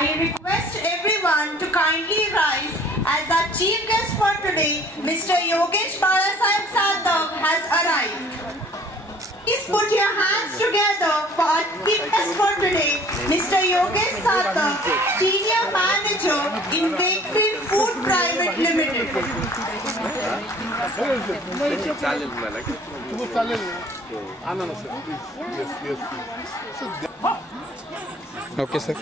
I request everyone to kindly rise as our chief guest for today, Mr. Yogesh Balasaheb Sadhav, has arrived. Please put your hands together for our chief guest for today, Mr. Yogesh Sadhav, Senior Manager in Wakefield Food Private Limited. Okay, sir.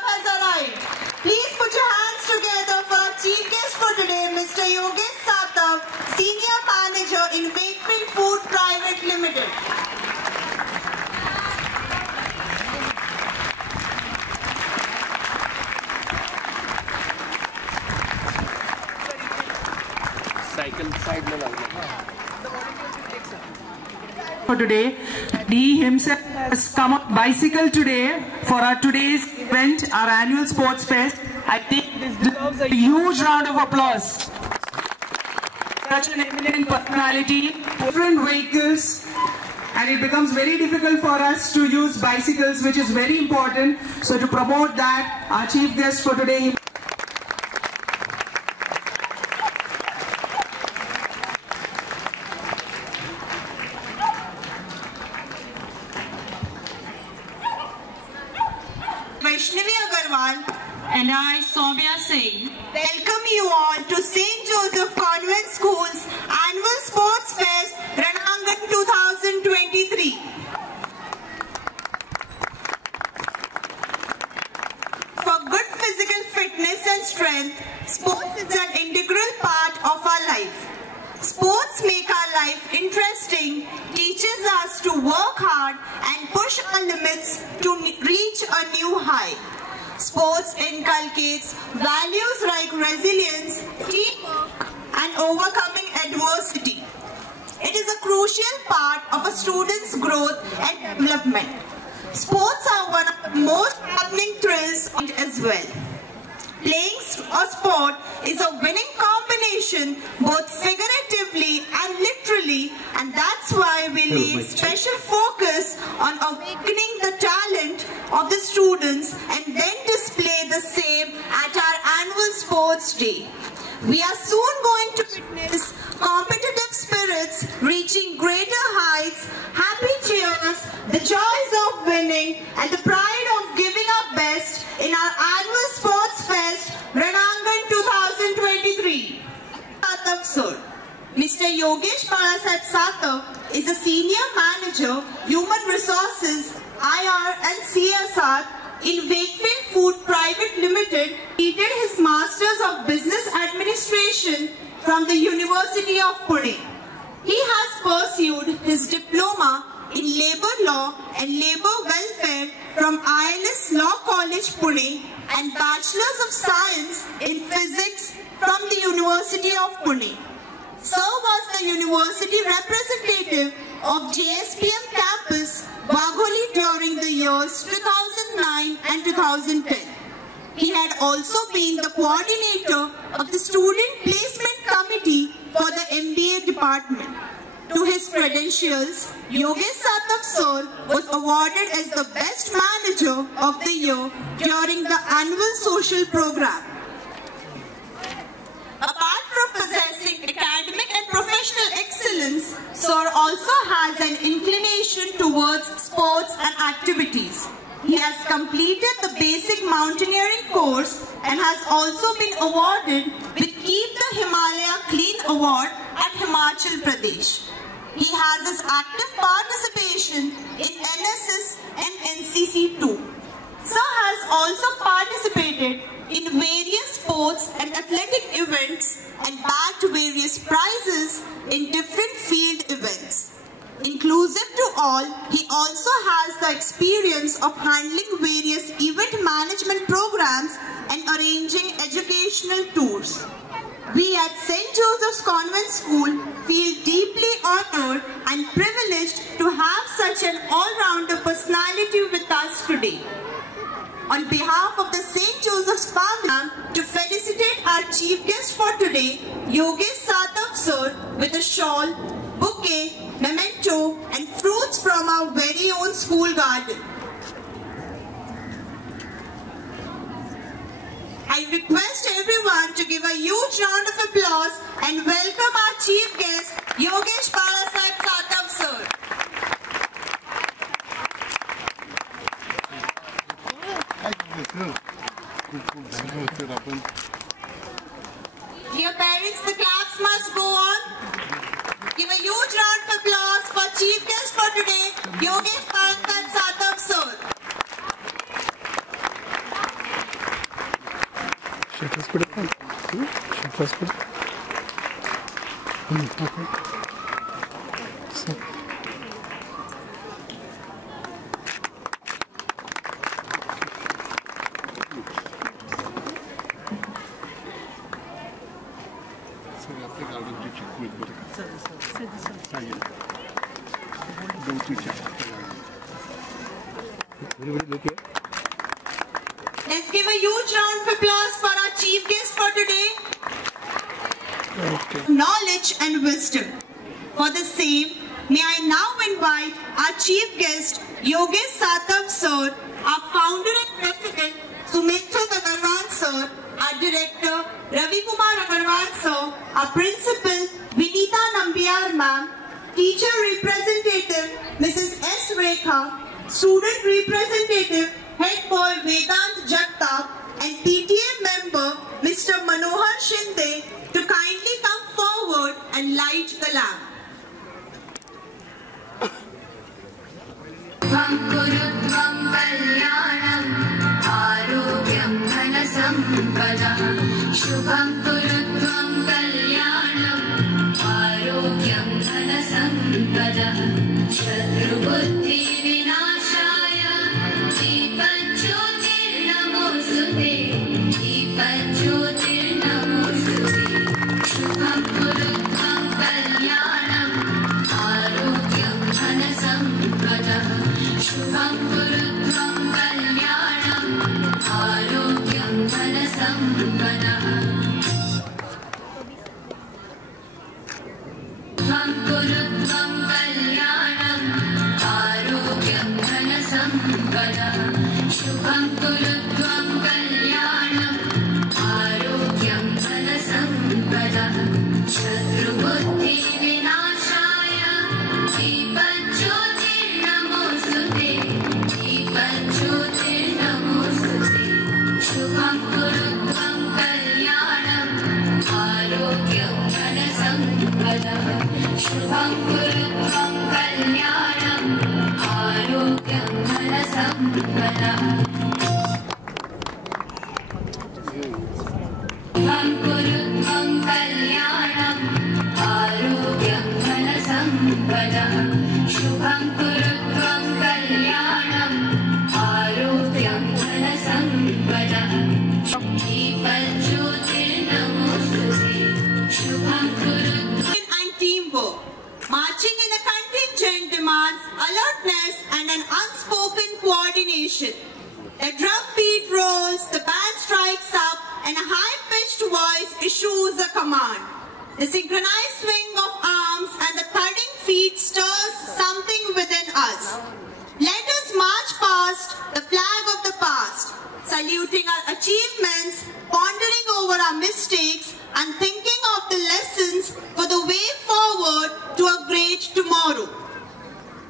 Has arrived. Please put your hands together for our chief guest for today, Mr. Yogesh Sadhav, Senior Manager in Wakefield Food Private Limited. For today, he himself has come on bicycle today for our today's event, our annual sports fest. I think this deserves a huge round of applause. Such an eminent personality, different vehicles, and it becomes very difficult for us to use bicycles, which is very important. So to promote that, our chief guest for today, and I, Soumya Singh, welcome you all to St. Joseph Convent School's Annual Sports Fest, Aangan 2023. For good physical fitness and strength, sports is an integral part of our life. Sports make our life interesting, teaches us to work hard and push our limits to reach a new height. Sports inculcates values like resilience, teamwork, and overcoming adversity. It is a crucial part of a student's growth and development. Sports are one of the most happening thrills as well. Playing a sport is a winning combination both figuratively and literally, and that's why we lay special focus on awakening the talent of the students and then display the same at our annual sports day. We are soon going to witness competitive spirits reaching greater heights, happy cheers, the joys of winning, and the pride of giving our best in our annual sports fest, Aangan 2023. Mr. Yogesh Balasaheb Sadhav is a Senior Manager, Human Resources, IR and CSR in Wakefield Food Private Limited. He did his Masters of Business Administration from the University of Pune. He has pursued his Diploma in Labour Law and Labour Welfare from ILS Law College, Pune, and Bachelors of Science in Physics from the University of Pune. Served as the University representative of JSPM campus, Wagholi during the years 2009 and 2010. He had also been the coordinator of the Student Placement Committee for the MBA department. To his credentials, Yogesh Sadhav Sir was awarded as the Best Manager of the Year during the annual social program. Apart from possessing academic and professional excellence, Sir also has an inclination towards sports and activities. He has completed the basic mountaineering course and has also been awarded with Keep the Himalaya Clean Award at Himachal Pradesh. He has his active participation in NSS and NCC too. Sir has also participated in various sports and athletic events and bagged various prizes in different field events. Inclusive to all, he also has the experience of handling various event management programs and arranging educational tours. We at St. Joseph's Convent School feel deeply honored and privileged to have such an all-rounder personality with us today. On behalf of the St. Joseph's family, to felicitate our chief guest for for today, Yogesh Satav sir, with a shawl, bouquet, memento and fruits from our very own school garden. I request everyone to give a huge round of applause and welcome our chief guest, Yogesh Balasaheb Satav sir. Dear parents, the claps must go on. Give a huge round of applause for chief guest for today, Yogesh Balasaheb Satav sir. Let's give a huge round of applause for our chief guest for today. Knowledge and wisdom. For the same, may I now invite our chief guest, Yogesh Satav sir, our founder and president, Sumitra Agarwal sir, our director, Ravi Kumar Agarwal sir, our principal, Vinita Nambiar ma'am, teacher representative, Mrs. S. Rekha, student representative, head boy Vedant Jagtap, and PTA member, Mr. Manohar Shinde, to kindly come forward and light the lamp. Shubham Kurutvam Kalyanam Arogyam Dhanasampada Shatru Buddhi Vinashaya Deepanjyotir Namostute Deepanjyotir Namostute Shubham Kurutvam Kalyanam Arogyam Dhanasampada Shubham Kurutvam Kalyanam Arogyam Dhanasampada Kurutvam Kalyanam Arogyam Dhanasampada Shubham Kurutvam Kalyanam Arogyam Dhanasampada Shatru Buddhi Vinashaya Deepanjyotir Namostute Deepanjyotir Namostute Shubham Kurutvam Kalyanam Arogyam Dhanasampada Shubham Kurutvam Kalyanam Arogyam Dhanasampada Shubham Kurutvam Kalyanam Arogyam Dhanasampada Shubham Kurutvam Kalyanam Arogyam Dhanasampada Deepanjyotir Namostute Shubham Kurutvam And teamwork. Marching in a contingent demands alertness and an unspoken coordination. The drum beat rolls, the band strikes up, and a high-pitched voice issues a command. The synchronized swing of arms and the thudding feet stirs something within us. Let us march past the flag of the past, saluting our achievements, pondering over our mistakes, and thinking of the lessons for the way forward to a great tomorrow.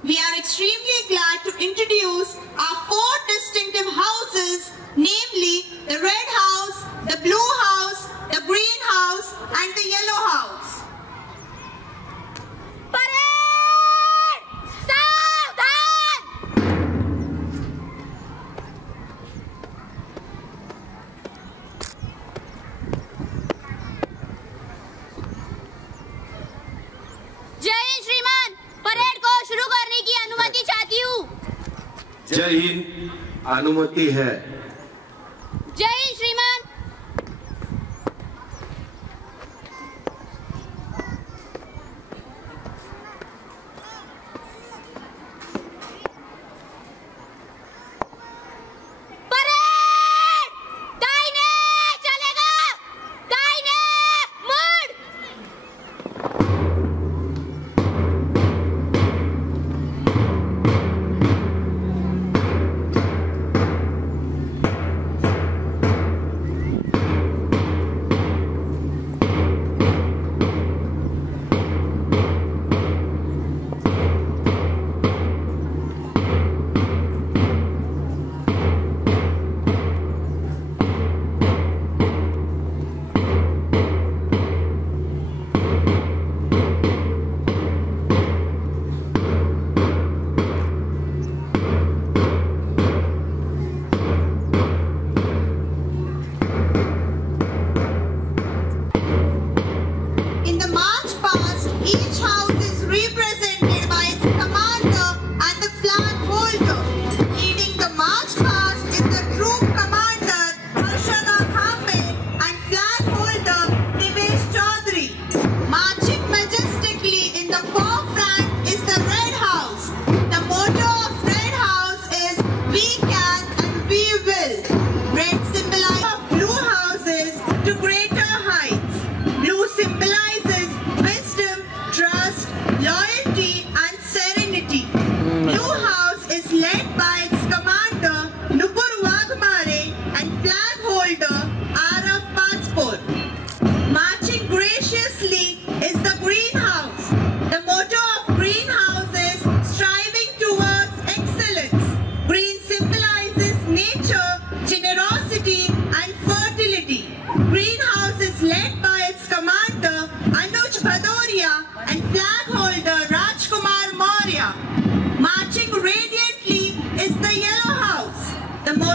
We are extremely glad to introduce our four distinctive houses, namely the Red House, the Blue House, the Green House, and the Yellow House. Parade! Saavdhan! जय हिंद श्रीमान, parade को शुरू करने की अनुमति चाहती हूँ। जय हिंद, अनुमति है। जय हिंद श्रीमान। परेड! दाहिने चलेगा, दाहिने!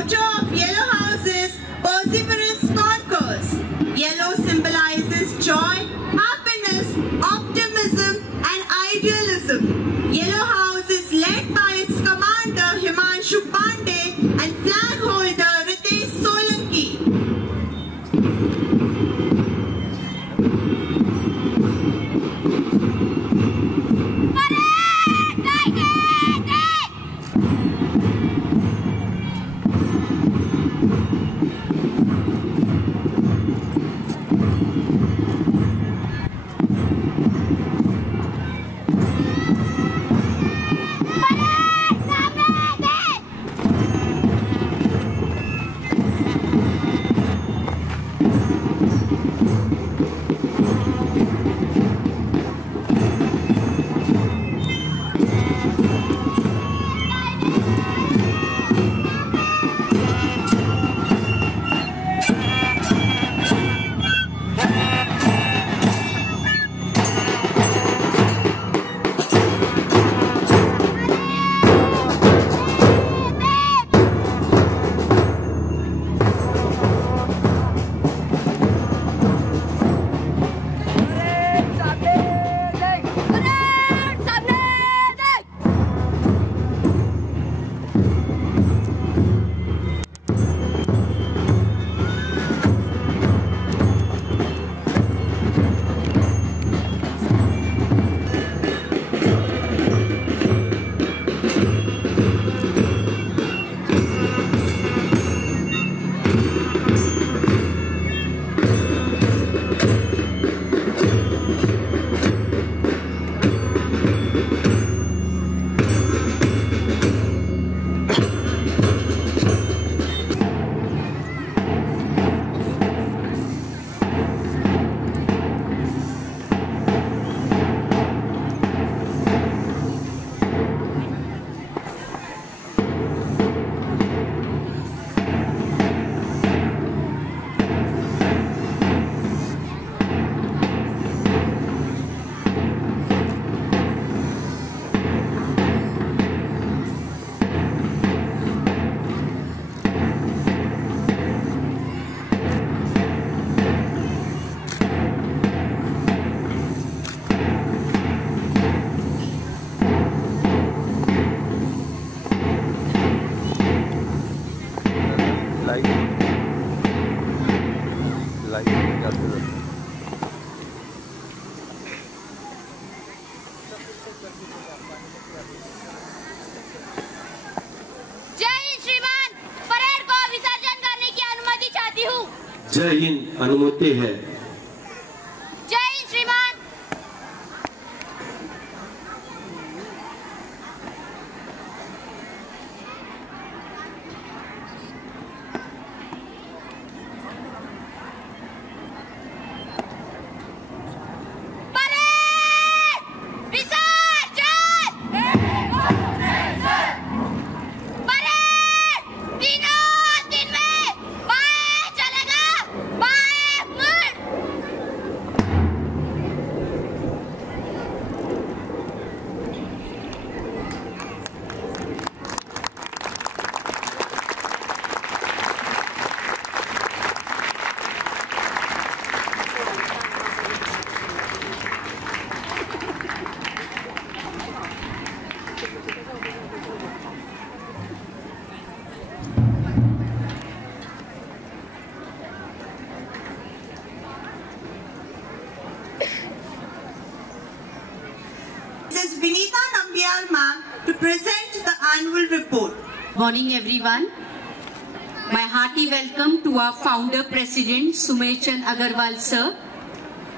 motto of Yellow House is Perseverance Conquers. Yellow symbolizes joy, happiness, optimism and idealism. Yellow House is led by its commander Himanshu Pandey and flag holder Ritesh Solanki. जय हिंद अनुमति है। जय हिंद श्रीमान। To present the annual report. Morning everyone. My hearty welcome to our founder president Sumechan Agarwal sir,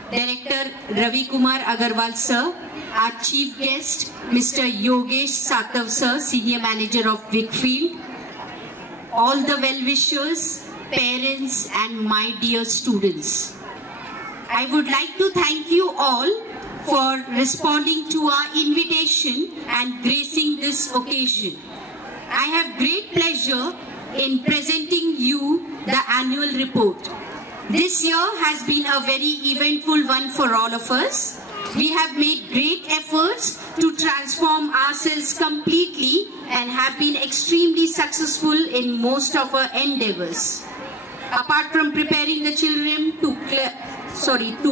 Director Ravi Kumar Agarwal sir, our chief guest Mr. Yogesh Satav sir, Senior Manager of Wickfield, all the well-wishers, parents and my dear students. I would like to thank you all for responding to our invitation and gracing this occasion. I have great pleasure in presenting you the annual report. This year has been a very eventful one for all of us. We have made great efforts to transform ourselves completely and have been extremely successful in most of our endeavors. Apart from preparing the children to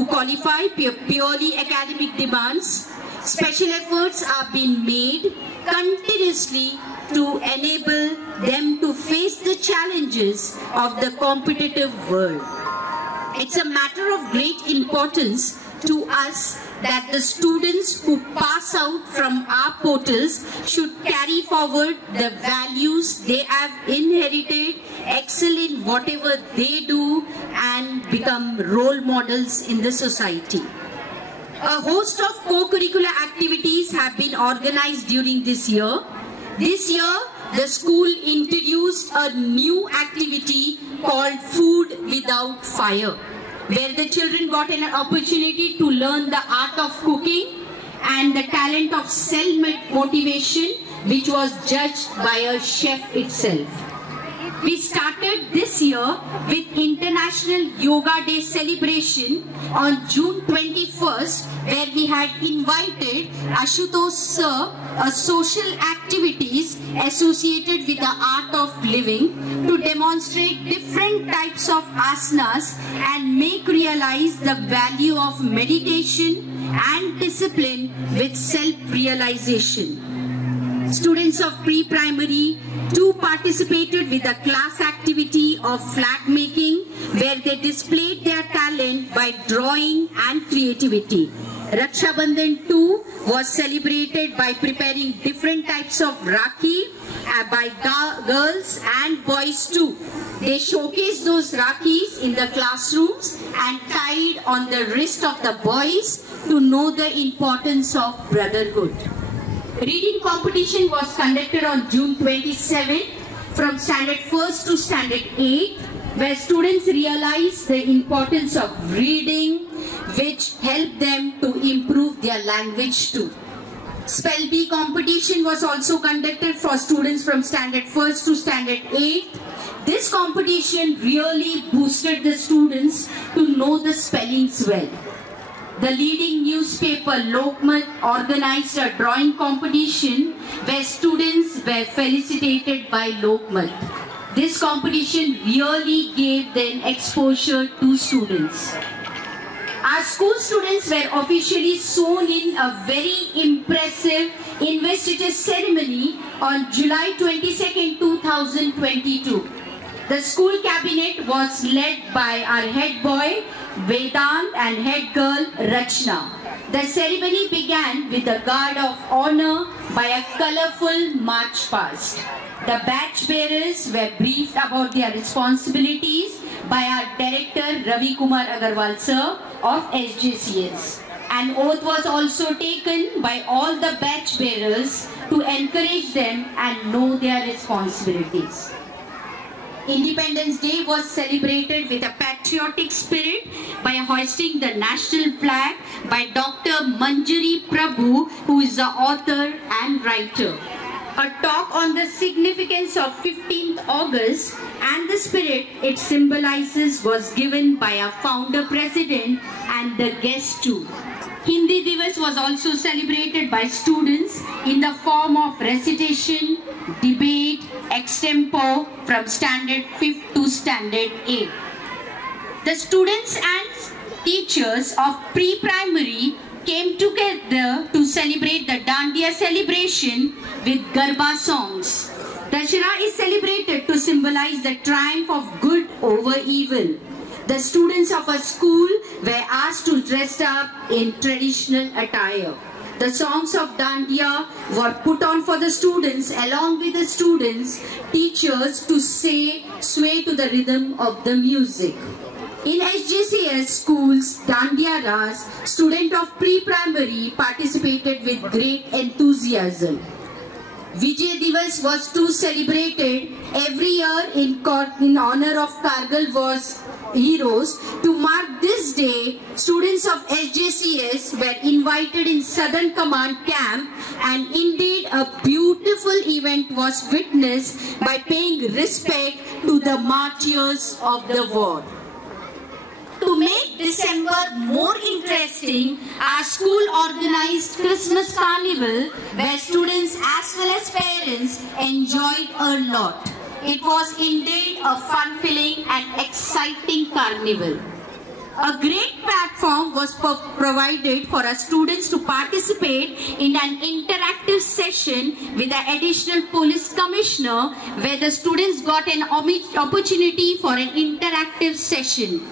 qualify purely academic demands, special efforts are being made continuously to enable them to face the challenges of the competitive world. It's a matter of great importance to us that the students who pass out from our portals should carry forward the values they have inherited, excel in whatever they do, and become role models in the society. A host of co-curricular activities have been organized during this year. This year, the school introduced a new activity called Food Without Fire, where the children got an opportunity to learn the art of cooking and the talent of self-motivation, which was judged by a chef itself. We started this year with International Yoga Day celebration on June 21st, where we had invited Ashutosh Sir, social activities associated with the art of living, to demonstrate different types of asanas and make realize the value of meditation and discipline with self-realization. Students of pre-primary too participated with the class activity of flag making, where they displayed their talent by drawing and creativity. Raksha Bandhan too was celebrated by preparing different types of Rakhi by girls and boys too. They showcased those Rakhis in the classrooms and tied on the wrist of the boys to know the importance of brotherhood. Reading competition was conducted on June 27th from standard 1st to standard 8th, where students realized the importance of reading, which helped them to improve their language too. Spell Bee competition was also conducted for students from standard 1st to standard 8th. This competition really boosted the students to know the spellings well. The leading newspaper Lokmat organized a drawing competition where students were felicitated by Lokmat. This competition really gave them exposure to students. Our school students were officially sworn in a very impressive investiture ceremony on July 22nd, 2022. The school cabinet was led by our head boy Vedant and head girl Rachna. The ceremony began with a guard of honor by a colorful march past. The badge bearers were briefed about their responsibilities by our director Ravi Kumar Agarwal sir of SJCS. An oath was also taken by all the badge bearers to encourage them and know their responsibilities. Independence Day was celebrated with a patriotic spirit by hoisting the national flag by Dr. Manjari Prabhu, who is the author and writer. A talk on the significance of 15th August and the spirit it symbolizes was given by our founder president and the guest too. Hindi Divas was also celebrated by students in the form of recitation, debate, extempo from standard 5th to standard 8th. The students and teachers of pre-primary came together to celebrate the Dandiya celebration with Garba songs. Dashera is celebrated to symbolize the triumph of good over evil. The students of our school were asked to dress up in traditional attire. The songs of Dandiya were put on for the students along with the students, teachers to sway to the rhythm of the music. In SJCS schools, Dandiya Ras, students of pre-primary participated with great enthusiasm. Vijay Divas was too celebrated every year in honor of Kargil War's heroes. To mark this day, students of SJCS were invited in Southern Command camp, and indeed a beautiful event was witnessed by paying respect to the martyrs of the war. to make December more interesting, our school organized Christmas Carnival where students as well as parents enjoyed a lot. It was indeed a fun-filling and exciting carnival. A great platform was provided for our students to participate in an interactive session with the additional police commissioner where the students got an opportunity for an interactive session.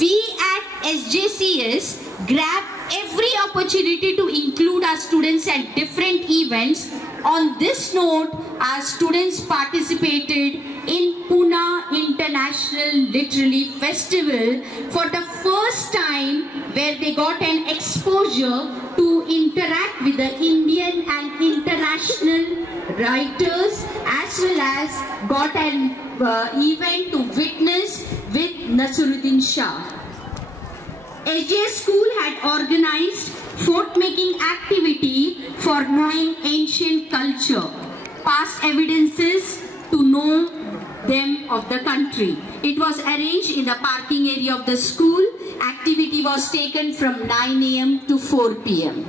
We at SJCS grabbed every opportunity to include our students at different events. On this note, our students participated in Pune International Literary Festival for the first time, where they got an exposure to interact with the Indian and international writers, as well as got an event to witness with Nasiruddin Shah. SJS School had organized fort-making activity for knowing ancient culture, past evidences to know them of the country. It was arranged in the parking area of the school. Activity was taken from 9 AM to 4 PM.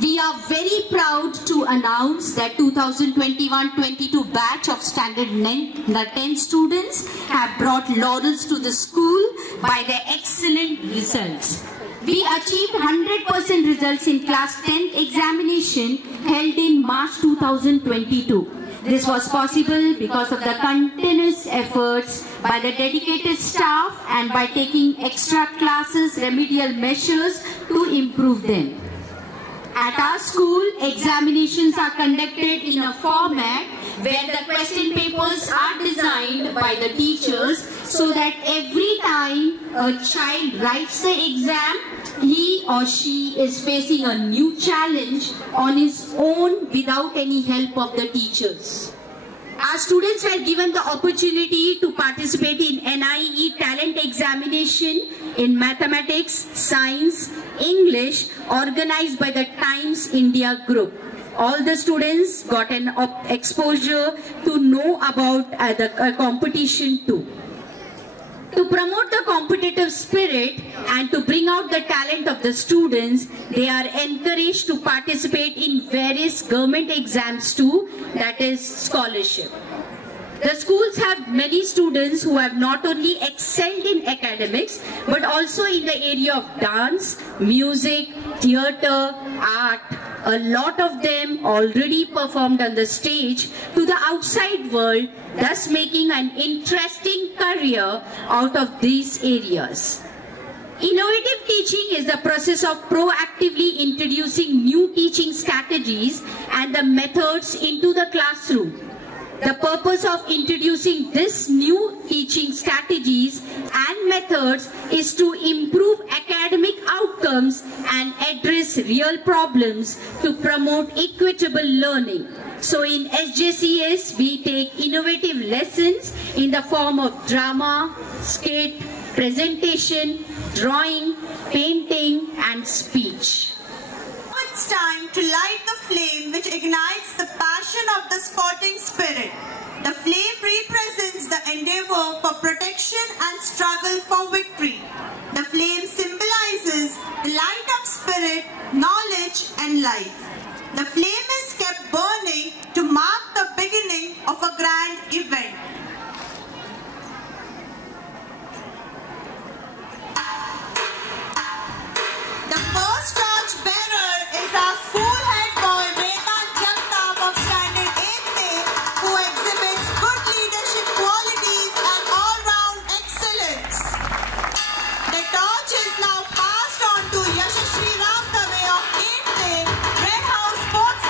We are very proud to announce that 2021-22 batch of standard 10 students have brought laurels to the school by their excellent results. We achieved 100% results in class 10 examination held in March 2022. This was possible because of the continuous efforts by the dedicated staff and by taking extra classes, remedial measures to improve them. At our school, examinations are conducted in a format where the question papers are designed by the teachers so that every time a child writes the exam, he or she is facing a new challenge on his own without any help of the teachers. Our students were given the opportunity to participate in NIE talent examination in mathematics, science, English, organized by the Times India group. All the students got an exposure to know about the competition too. To promote the competitive spirit and to bring out the talent of the students, they are encouraged to participate in various government exams too, that is scholarship. The schools have many students who have not only excelled in academics but also in the area of dance, music, theatre, art. A lot of them already performed on the stage to the outside world, thus making an interesting career out of these areas. Innovative teaching is the process of proactively introducing new teaching strategies and the methods into the classroom. The purpose of introducing this new teaching strategies and methods is to improve academic outcomes and address real problems to promote equitable learning. So in SJCS, we take innovative lessons in the form of drama, skit, presentation, drawing, painting, and speech. It's time to light the flame which ignites the passion of the sporting spirit. The flame represents the endeavor for protection and struggle for victory. The flame symbolizes the light of spirit, knowledge and life. The flame is kept burning to mark the beginning of a grand event. The first torch bearer is our school head boy, Vedant Jagtap of Standard 8A, who exhibits good leadership qualities and all-round excellence. The torch is now passed on to Yashashree Ramdave of 8A, Red House Sports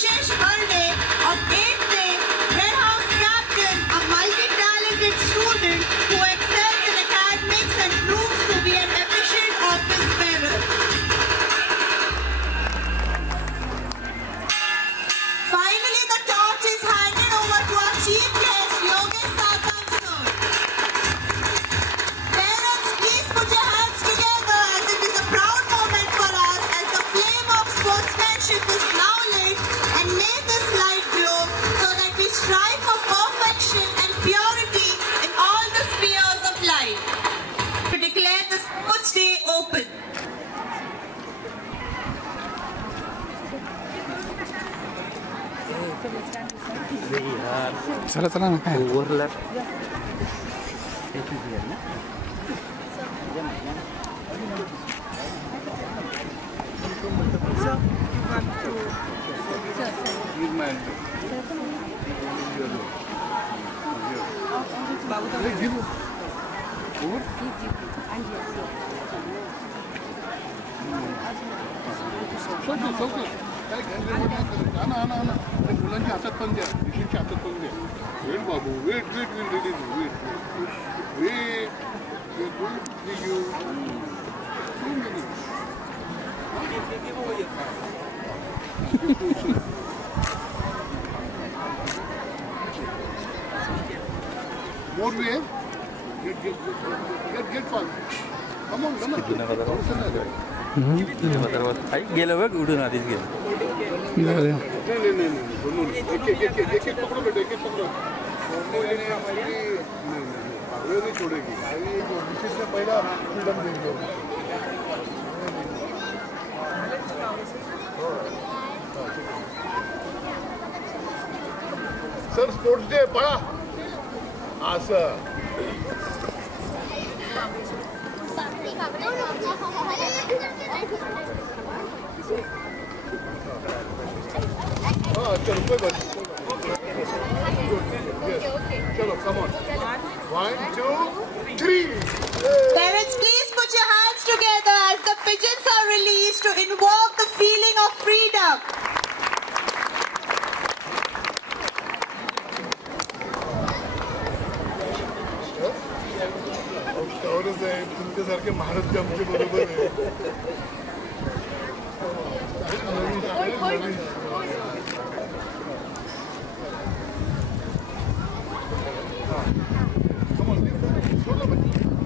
Vishesh birthday of 8th day Red House Captain, a multi-talented student who excels in academics and proves to be an efficient office bearer. Finally, the torch is handed over to our chief guest, Yogesh Satam sir. Parents, please put your hands together as it is a proud moment for us as the flame of sportsmanship is now lit, and may this light glow so that we strive for perfection and purity in all the spheres of life. To declare the Sports Day open. चला चला ना काय overlap मुलांच्या हातात पण द्या विशेषच्या हातात पण द्या वेट बाबू wait wait will release wait wait you more way get fun come on गेलं बघ उडून आधीच गेलं नहीं एक पकड़ो बेटा एक पकड़ो नहीं छोड़ेगी विशेष में पहला फ्रीडम देंगे सर स्पोर्ट्स डे पळा असं चलो कोई बात चलो come on 1 2 3 Parents, please put your hands together as the pigeons are released to invoke the feeling of freedom. तुमच्यासारखे महाराज आमच्या बरोबर आहे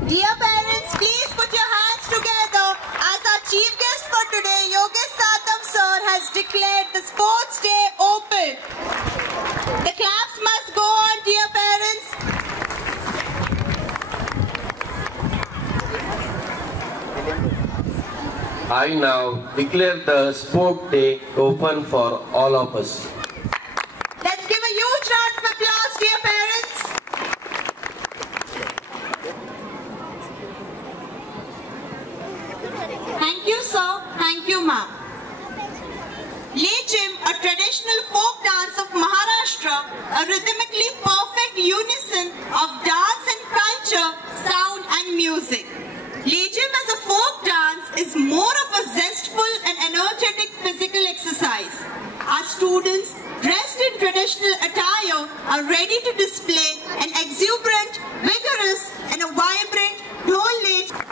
Dear parents, please put your hands together as our chief guest for today, Yogesh Satam sir, has declared the Sports Day open. The claps must go on, dear parents. I now declare the Sport Day open for all of us. Let's give a huge round of applause, dear parents. Thank you, sir. Thank you, ma'am. Lechim, a traditional folk dance of Maharashtra, a rhythmically perfect unison of dance and culture, sound and music. Lechim as a folk dance is more of a zestful and energetic physical exercise. Our students, dressed in traditional attire, are ready to display an exuberant, vigorous and a vibrant Dhol Lechim.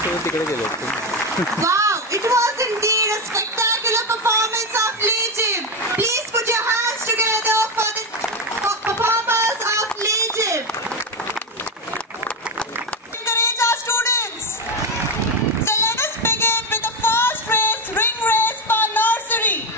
Wow, it was indeed a spectacular performance of Legib. Please put your hands together for the performers of Legib. Encourage our students. So let us begin with the first race, ring race for nursery.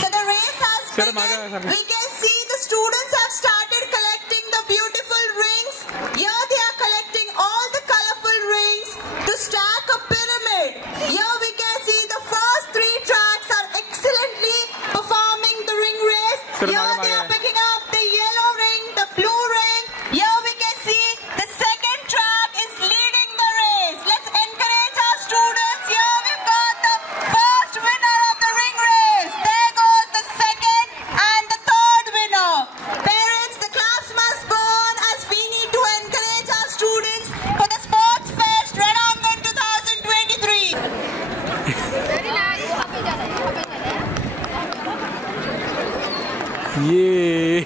So the race has begun. We can see the students have started collecting the beautiful rings. Here they are collecting all the colorful rings to stack a pyramid. Here we can see the first 3 tracks are excellently performing the ring race. Here they are picking up the yellow ring, the blue ring. Here we can see the second track is leading the race. Let's encourage our students. Here we've got the first winner of the ring race. There goes the second and the third winner. Parents, the class must go on as we need to encourage our students for the Sports Fest Red Aangan 2023. Yeah.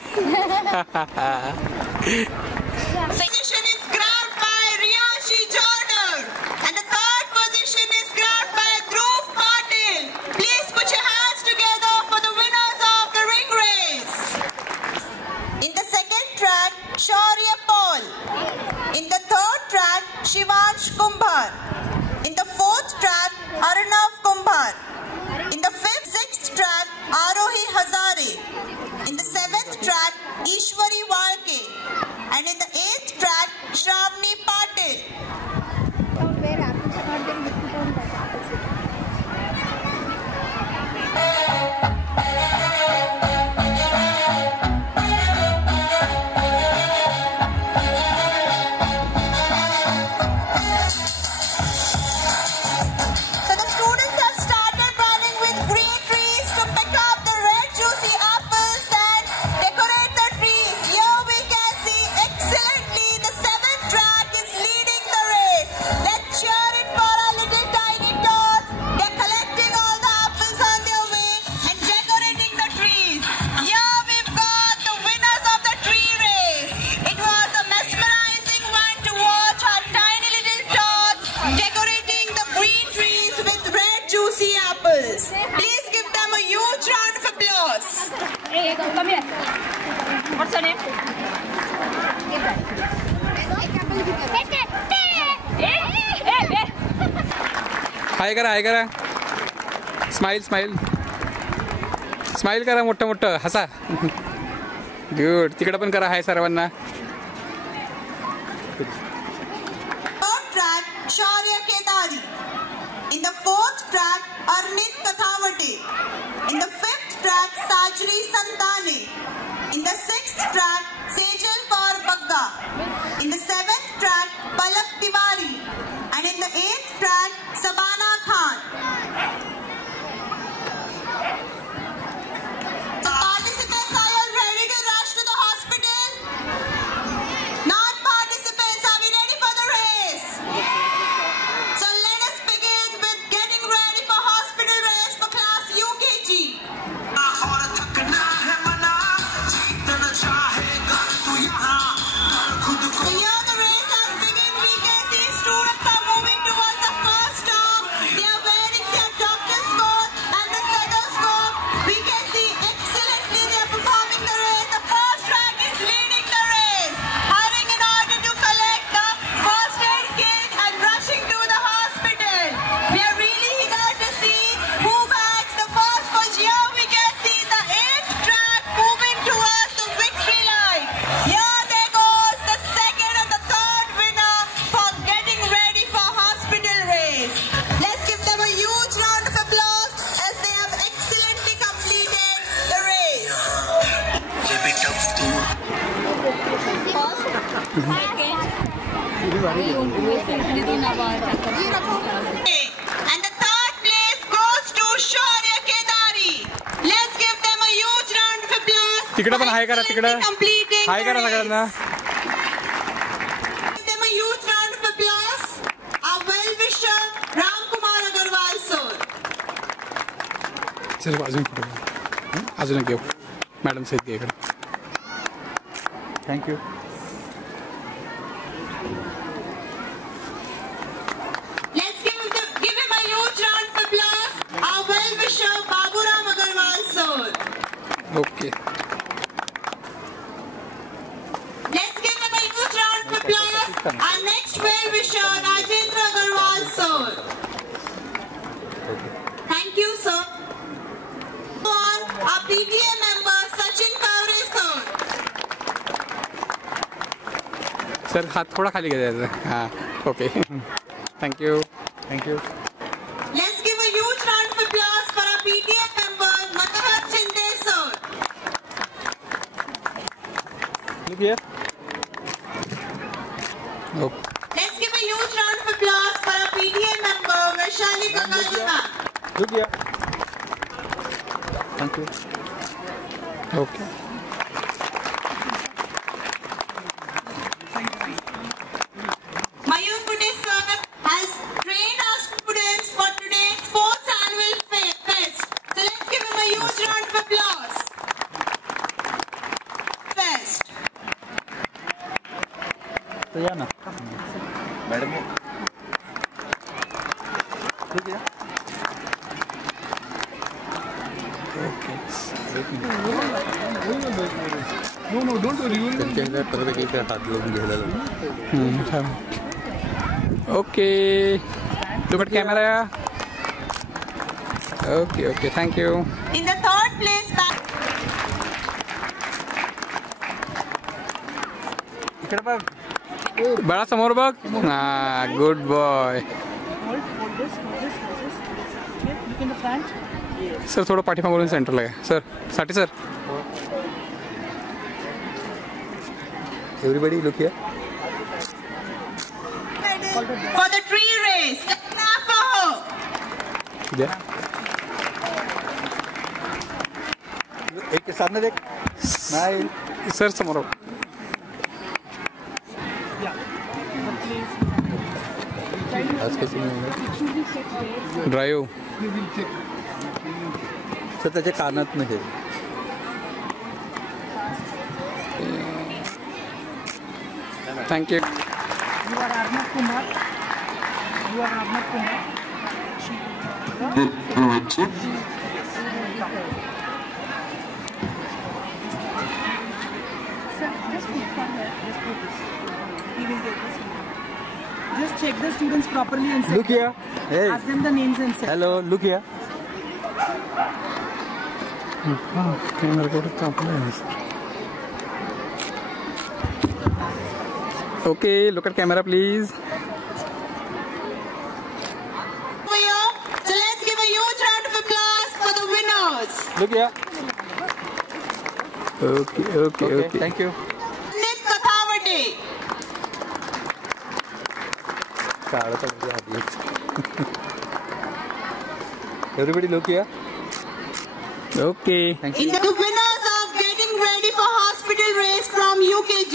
Position is grabbed by Riyashi Jordan and the third position is grabbed by Dhruv Patil. Please put your hands together for the winners of the ring race. In the second track, Shaurya Paul. In the third track, Shivansh Kumbhar. In the fourth track, Arnav Kumbhar. In the fifth, sixth track, Arohi Hazare. In the seventh track, Ishwari Walke. And in the eighth track, Shravani Patil. So the students have started running with green trees to pick up the red juicy apples and decorate the trees. Here we can see excellently the seventh track is leading the race. Let's cheer it for our little tiny tots. They're collecting all the apples on their way and decorating the trees. Here we've got the winners of the tree race. It was a mesmerizing one to watch our tiny little tots decorating the green trees with red juicy apples. Please give them a huge round of applause. Hey, come here. What's your name? हाय करा smile smile करा मोठं हसा good तिकडे पण करा हाय सर्वांना Third track, Shaurya Kedari. In the fourth track, Arnit Kathawate. In the fifth track, Sajri Santane. In the sixth track, Sejal Kaur Bagga. In the seventh track, Palak Tiwari. And in the eighth track, Sabana Khan. So participants, are you ready to rush to the hospital? Non-participants, are we ready for the race? So let us begin with getting ready for hospital race for class UKG. So here the race has begun. We can see students are moving towards the first stop. They are wearing their doctor's coat and the stethoscope. We can see excellently they are performing the race. The first track is leading the race, hurrying in order to collect the first aid kit and rushing to the hospital. We are really eager to see who bags the first position. Here we can see the 8th track moving towards the victory line. Here there goes the second and the third winner for getting ready for hospital race. Let's give them a huge round of applause as they have excellently completed the race. And the third place goes to Shaurya Kedari. Let's give them a huge round of applause. तिकडे पण हाय करा तिकडे Completing हाय करा the race. सगळ्यांना Give them a huge round of applause. Our well-wisher Ram Kumar Agarwal sir. चल अजून एक घेऊ मॅडम सहित घे इकडे thank you. Let's give him a huge round of applause. Our well-wisher Baburam Agarwal sir. Okay. Let's give him a huge round of applause. Our next well-wisher Rajendra Agarwal sir. Thank you sir. On our PTA member Sachin Kavre sir. Sir हात थोडा खाली घ्यायचा. हां okay. Thank you. Thank you. Let's give a huge round of applause for our PTA member Manohar Chinde sir. Look here. Okay. Let's give a huge round of applause for our PTA member Vaishali Kagajuna. Look here. Thank you. Okay. Mayur Bude sir has trained our students for today's sports annual fest. So let's give him a huge round of applause. Fest. तो या ना. Madam. Look here. No, don't worry. त्यांच्या प्रत्येकाच्या हात लावून घ्यायला लागलो. Okay. Look at camera. Okay okay. Thank you. In the third place, इकडे बघ. बाळा समोर बघ. हां गुड बॉय. सर थोडं पाठीमागून सेंटरला घ्या. सर साठी sir. Everybody look here. for the tree race. Let's clap for her. द्या. एक सामने देख. स्माइल. सर समोर. आज कैसे मिळणार. ड्राईव्ह. सर त्याच्या कानात नाही. Thank you. You are Arnab Kumar. You are Arnab Kumar. Sir, just put from here. Just put this. He will take this. Just check the students properly and Look here. Hey. ask them the names and say. Hello. Look here. Camera कुठं तापलाय. Okay. Look at camera please. For you. So let's give a huge round of applause for the winners. Look here. Okay okay Okay. Okay. Thank you. Nit Kathawade. काळा पडला आधी. Everybody look here. Okay. Thank In you. the winners of getting ready for hospital race from UKG.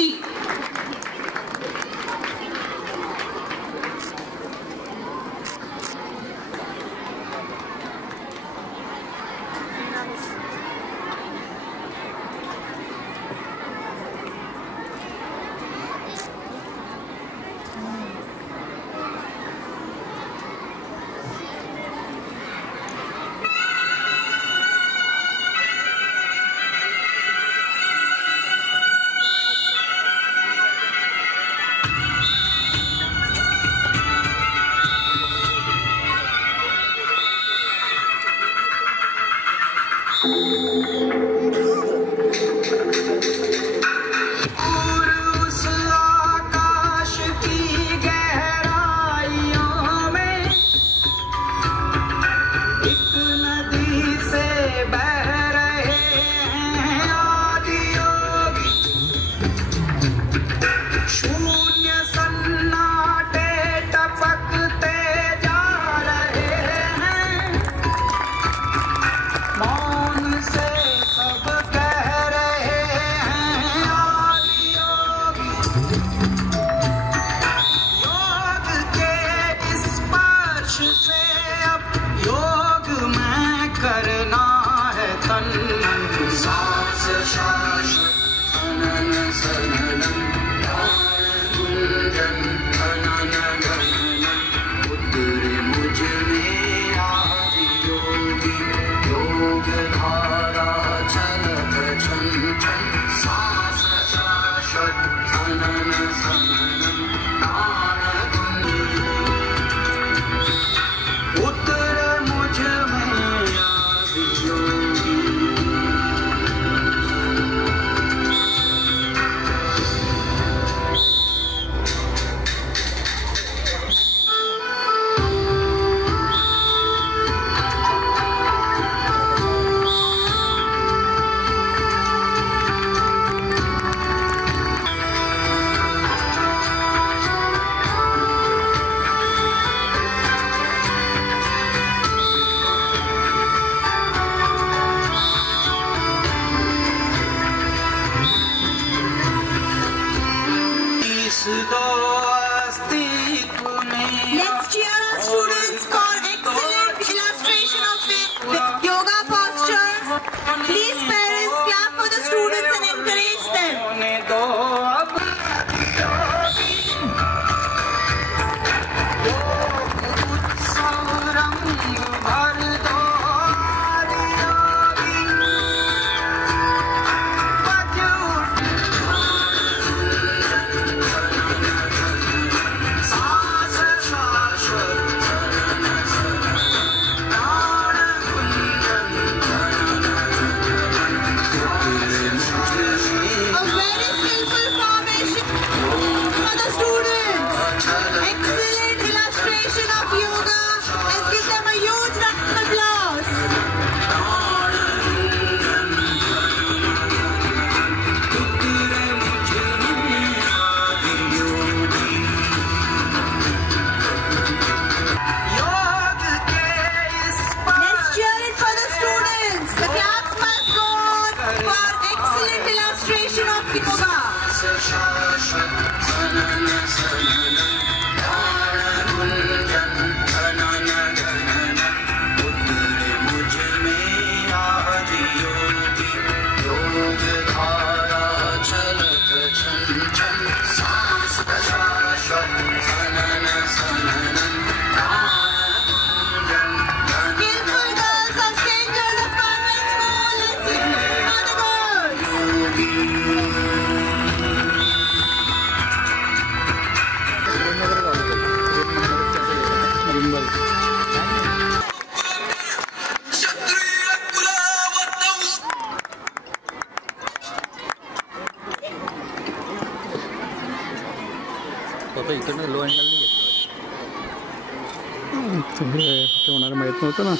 करना है तन मन सांस शाश्वत सनन सनन students and encourage them. इकडनं लो अँगल नाही घेतलं ते होणार माहित नव्हतं ना.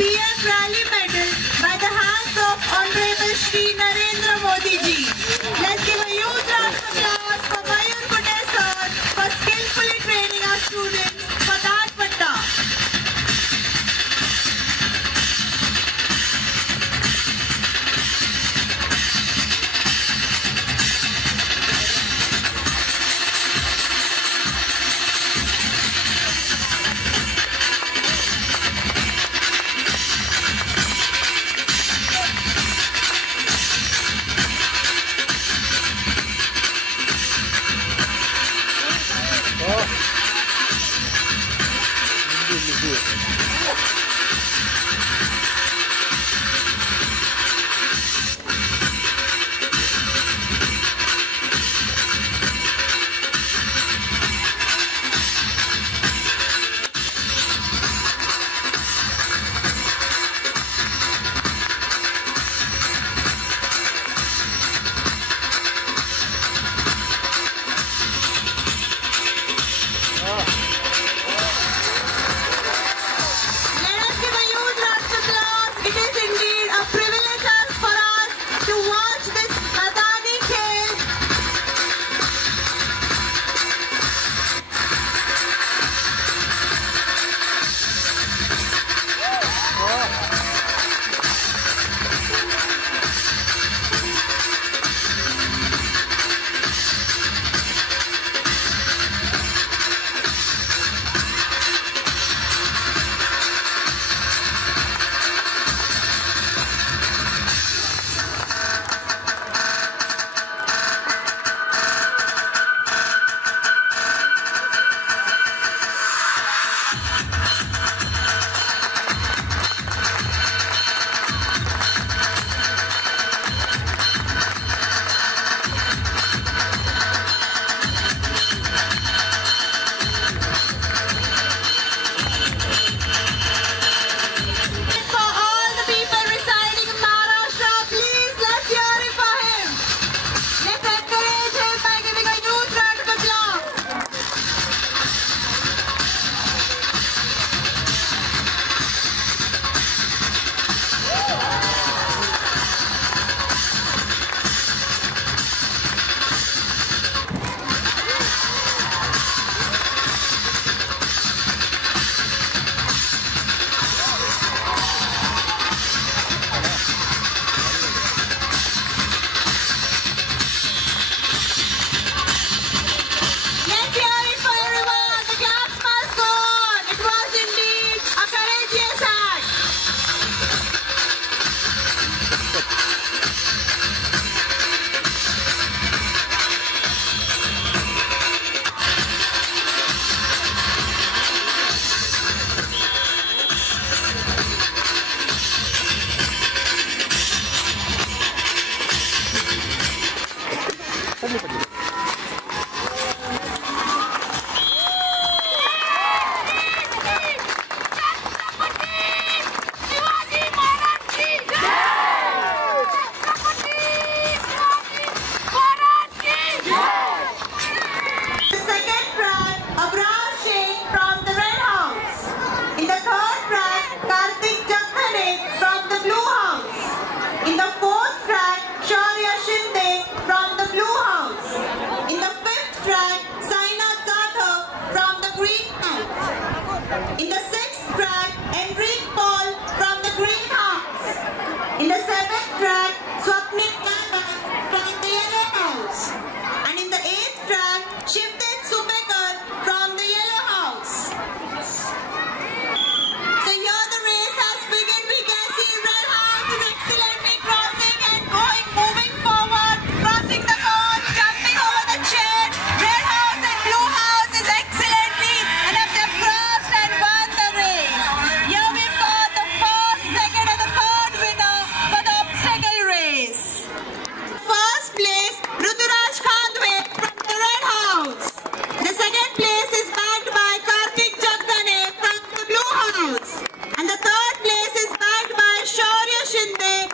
PF Rally Medal by the hands of Honorable Shri Narendra Modi ji. Let's give a huge round of applause for Mayur Kute sir for skillfully training our students for that patta.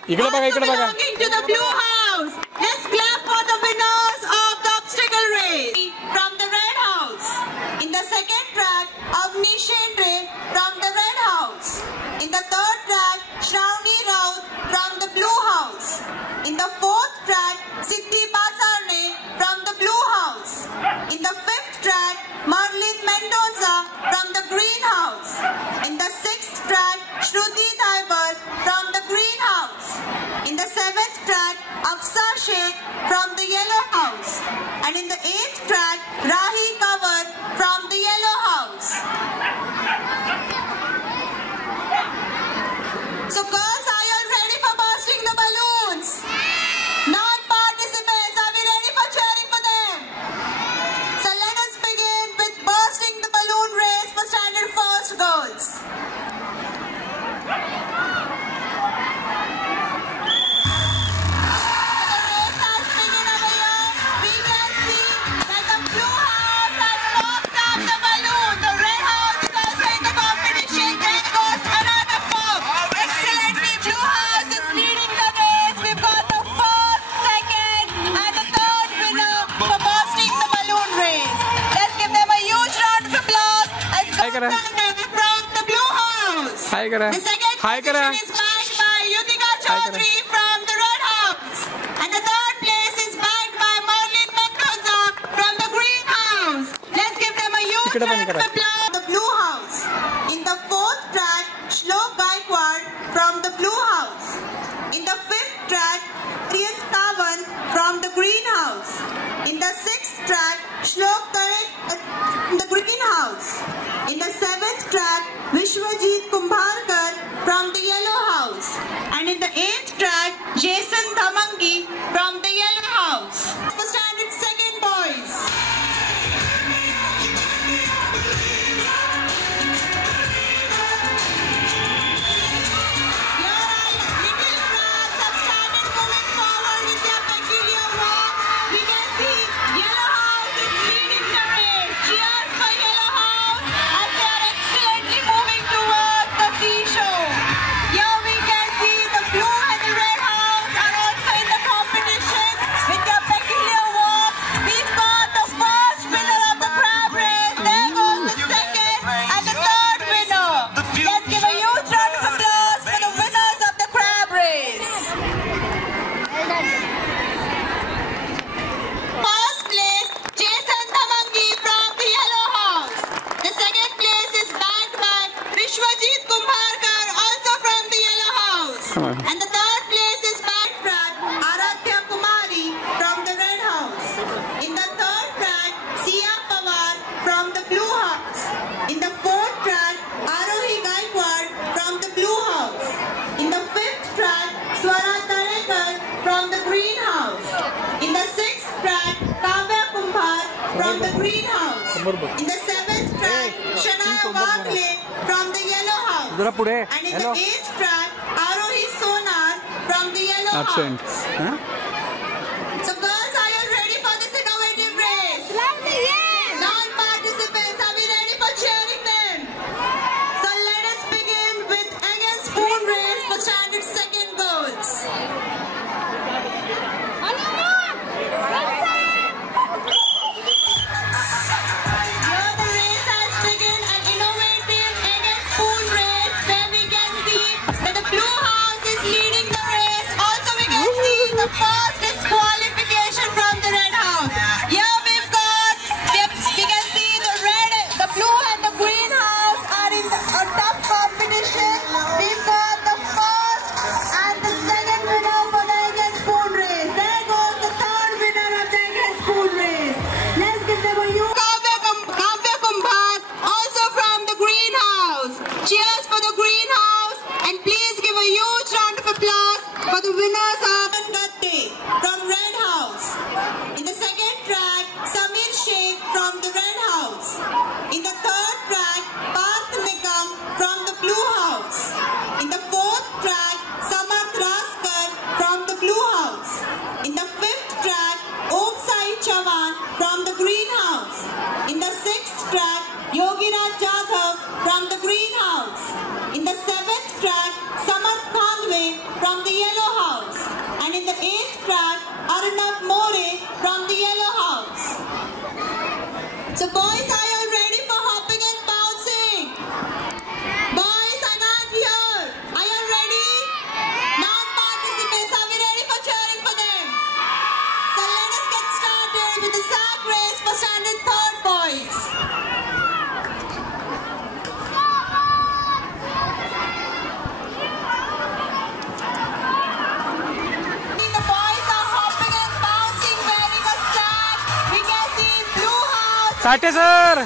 इकडे बघा, इकडे बघा. belonging to the blue house. Let's clap for the winners of the obstacle race. From the red house. In the second track, Avni Shendre from the red house. In the third track, Shravani Raut from the blue house. In the fourth track, Siddhi Patsarne from the blue house. In the fifth track, Marlene Mendoza from the green house. In the sixth track, Shruti Thaibar from the green house. In the seventh track, Afsa Sheikh from the yellow house. And in the eighth track, Rahi Kavar from the yellow house. So girls, are you ready for bursting the balloons? Non-participants, are we ready for cheering for them? So let us begin with bursting the balloon race for standard first girls. From the blue house. Hi, Kara. The second Hi, Kara. position is bagged by Yutika Chaudhary from the red house. And the third place is bagged by Marlene Mendoza from the green house. Let's give them a huge round of applause. The blue house. In the fourth track, Shlok Gaikwad from the blue house. In the fifth track, Priyant Kavan from the green house. In the sixth track, Shlok Tarik from the green house. In the seventh track, Vishwajit Kumbharkar from the yellow house. And in the eighth track, Jason Dhamangi from the yellow house. For standard second, boys. And the third place is bagged by Aradhya Kumari from the red house. In the third track, Sia Pawar from the blue house. In the fourth track, Arohi Gaikwad from the blue house. In the fifth track, Swara Tarekar from the green house. In the sixth track, Kavya Kumbhar from the green house. In the seventh track, Shania Wagle from the yellow house. And in the eighth track, Arohi Sonar from the yellow Absent. house. Huh? So girls, are you ready for this innovative race? Yes. Non-participants, are we ready for cheering them? So let us begin with again spoon race for standard second girls. Here the race has begun, an innovative again spoon race where we can see that the blue house is leading the race. Also we can see the first Sathe sir.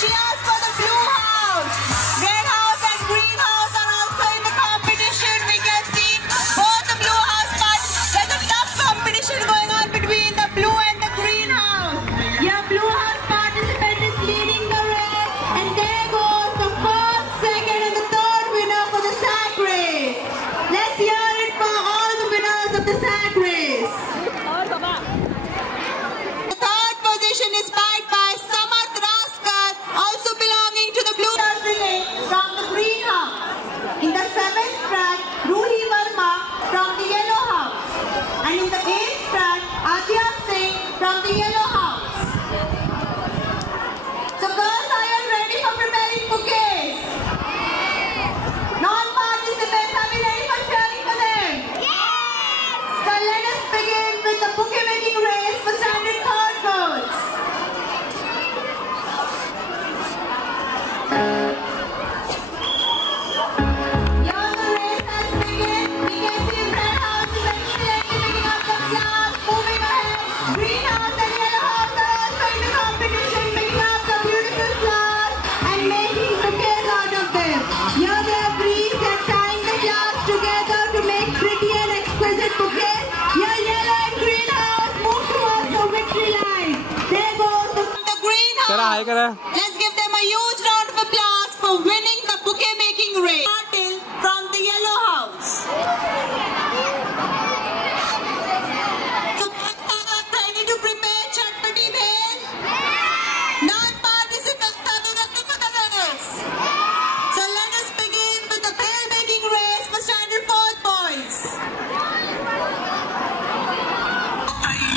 Cheers for the blue house. Red house and green house are also in the competition. We can see both the blue house parts. There's a tough competition going on between the blue and the green house. Your blue house participant is leading the race, and there goes the first, second, and the third winner for the sack race. Let's hear it for all the winners of the sack race. The third position is backed by also belonging to the blue relay from the green house. In the 7th track, Ruhi Verma from the yellow house. And in the 8th track, Adya Singh from the yellow house. So girls, are you ready for preparing bouquets? Non-participants, are we ready for cheering for them? Yes! So let us begin with the bouquet making race for standard 3rd girls. Let's give them a huge round of applause for winning the bouquet making race. Martin from the yellow house. So, ready to prepare chatpati bhel? Non-participants. So let us begin with the bhel making race for standard 4th boys.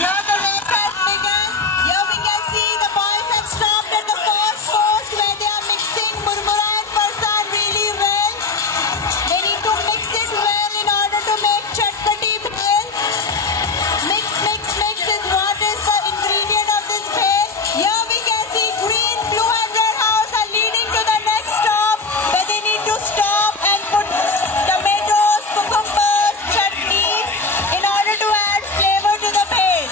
Here the race has begun. Here we can see the boys have stopped at the first post where they are mixing murmura and farsan really well. They need to mix it well in order to make chatpati bhel. Mix is what is the ingredient of this bhel. Here we can see green, blue and red house are leading to the next stop where they need to stop and put tomatoes, cucumbers, chutneys in order to add flavor to the bhel.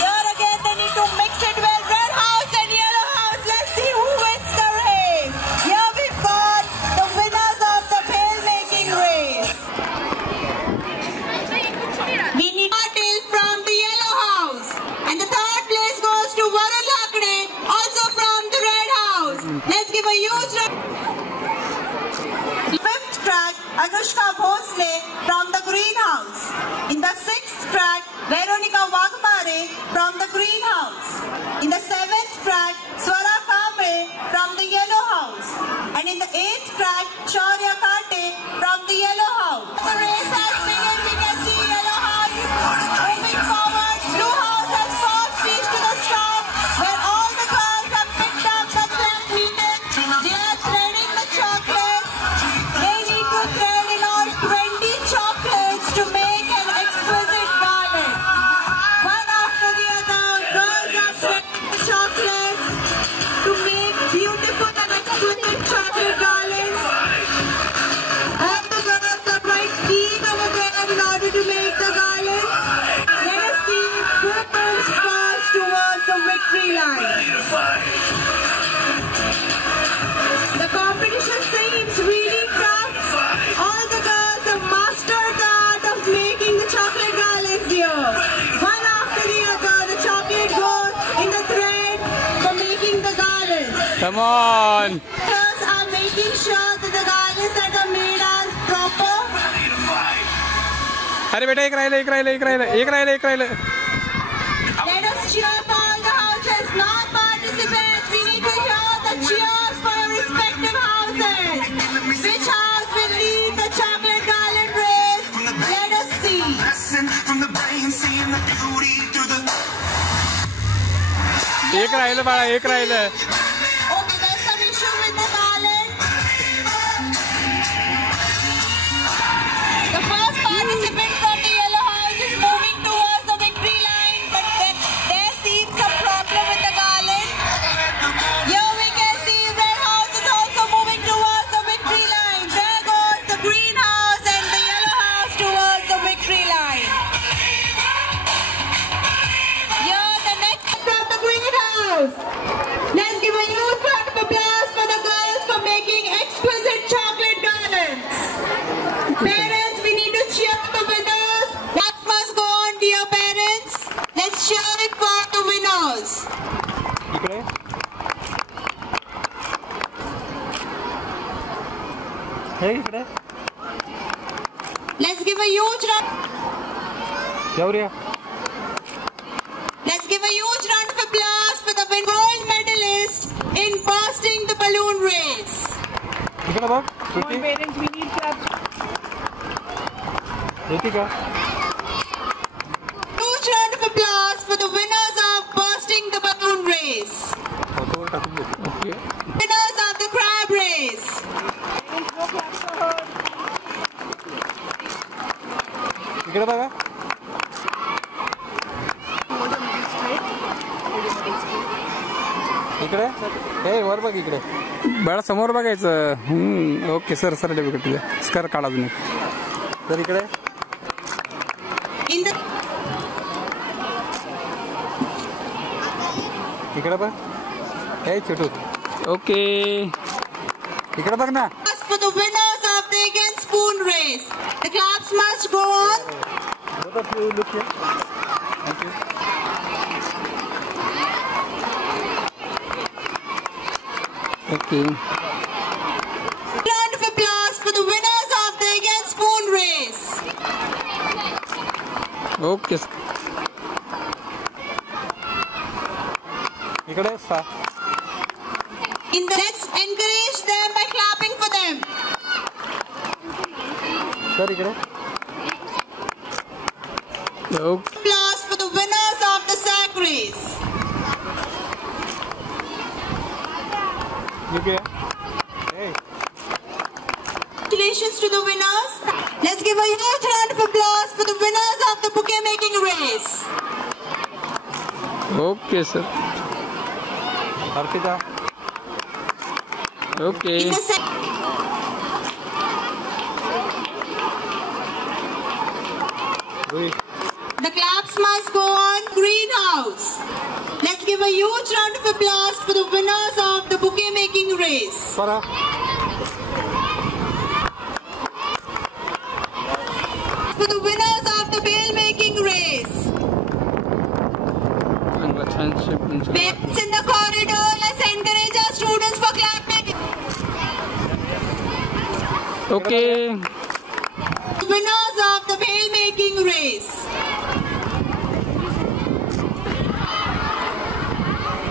Here again they need to mix it well. Red house and yellow house, let's see who wins the race. Here we've got the winners of the bhel making race. We need Patil from the yellow house. And the 3rd place goes to Varun Lakde, also from the red house. Let's give a huge round. 5th track, Anushka Bhosle from the green house. In the 6th track, Veronica Wagmare from the green house. In the 7th track, Swara Kamre from the yellow house. And in the 8th track, Shaurya Kate from the yellow house. The race has begun. We can see yellow house moving forward. Blue house has first reached to the stop where all the girls have picked up the crack needed. They are threading the chocolates. They need to thread in all 20 chocolates to make an exquisite garland. One after the other, girls are threading the chocolates to make beautiful and exquisite chocolate garlands. All the girls are quite keen over there in order to make the garlands. Let us see who moves first towards the victory line. The competition seems really tough. All the girls have mastered the art of making the chocolate garlands here. One after the other, the chocolate goes in the thread for making the garlands. Come on. Girls are making sure that the garlands that are made are proper. अरे बेटा एक राहिले. Let us cheer for all the houses, non-participants. We need to hear the cheers for your respective houses. Which house will lead the chocolate garland race? Let us see. एक राहिलं बाळा, एक राहिलं. Okay, there's some issue with the garland. The first participant from the yellow house is moving towards the victory line, but there seems a problem with the garland. Here we can see red house is also moving towards the victory line. There goes the green house and the yellow house towards the victory line. Here the next from the green house. हे इकडे Let's give a huge round. Shaurya. Let's give a huge round of applause for the gold medalist in bursting the balloon race. इकडे बघ. Parents, we need claps. Ritika. Huge round of applause for the winners of bursting the balloon race. Okay. Winners of the crab race. इकडे बघा. इकडे हे वर बघ इकडे बाळा समोर बघायचं. ओके सर सर डेबिट स्कर काढा तुम्ही सर इकडे. इकडे बघ हे छोटू. ओके इकडे बघ ना. For the winners of the again spoon race, the claps must go on. Both of you look here. Thank you. Okay. Round of applause for the winners of the again spoon race. Okay. इकडे सा. Let's encourage them by clapping for them. Sir इकडे. Applause for the winners of the sack race. You here? Hey. Congratulations to the winners. Let's give a huge round of applause for the winners of the bouquet making race. Okay, sir. Arpita. Okay. The claps must go on greenhouse. Let's give a huge round of applause for the winners of the bouquet making race. Para. For the winners of the bale making race. Parents in the corridor, let's encourage our students for clapping. Okay. Winners of the bale making race.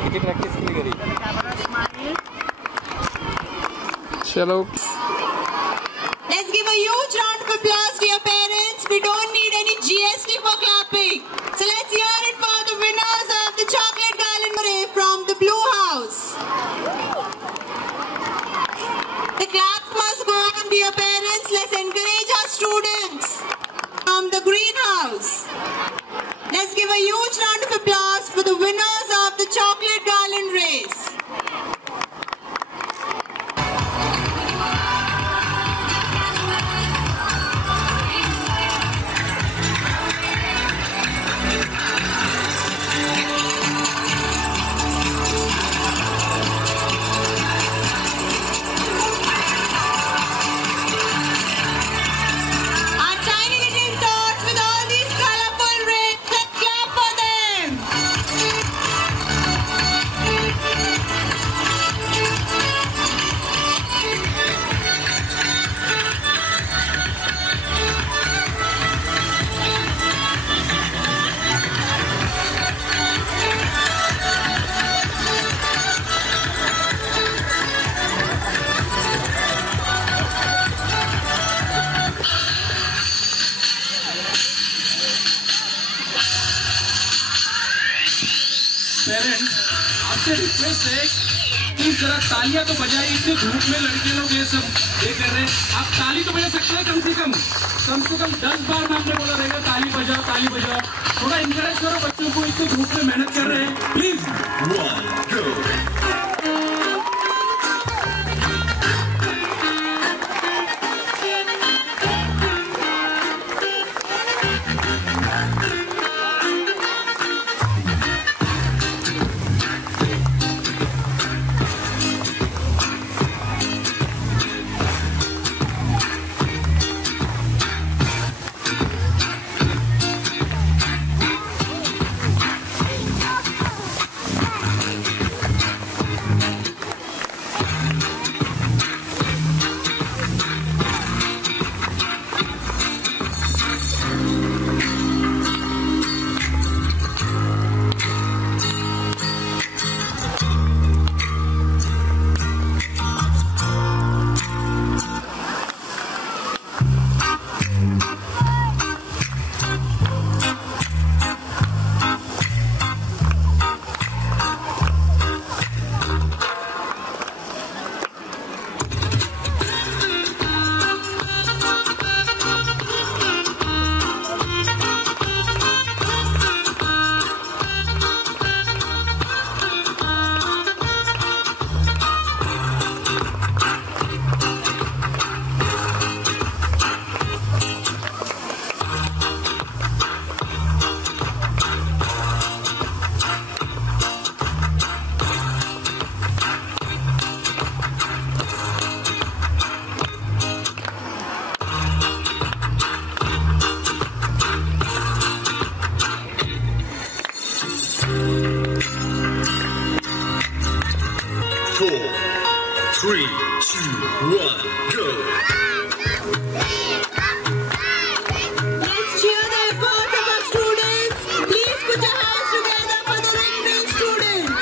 किती practice केली घरी? चलो. Let's give a huge round of applause, dear parents. We don't need any GST for clapping. So let's hear it for the winners of the chocolate garland parade from the Blue House. The claps must go on, dear parents. Let's encourage our students from the greenhouse. Let's give a huge round of applause for the winners of the chocolate garland race. Our tiny little tots with all these colorful rays, let's clap for them. Parents आपसे request है कि जरा तालियां तो बजाइए. इतने धूप में लड़के लोग ये सब ये कर रहे हैं. आप ताली तो बजा सकते हैं कम से कम 10 बार में आपने बोला रहेगा ताली बजाओ ताली बजाओ. थोड़ा इंकरेज करो बच्चों को. इतने धूप में मेहनत कर रहे हैं. Please. 4, 3, 2, 1, go! Let's cheer the efforts of our students. Please put your hands together for the red green students.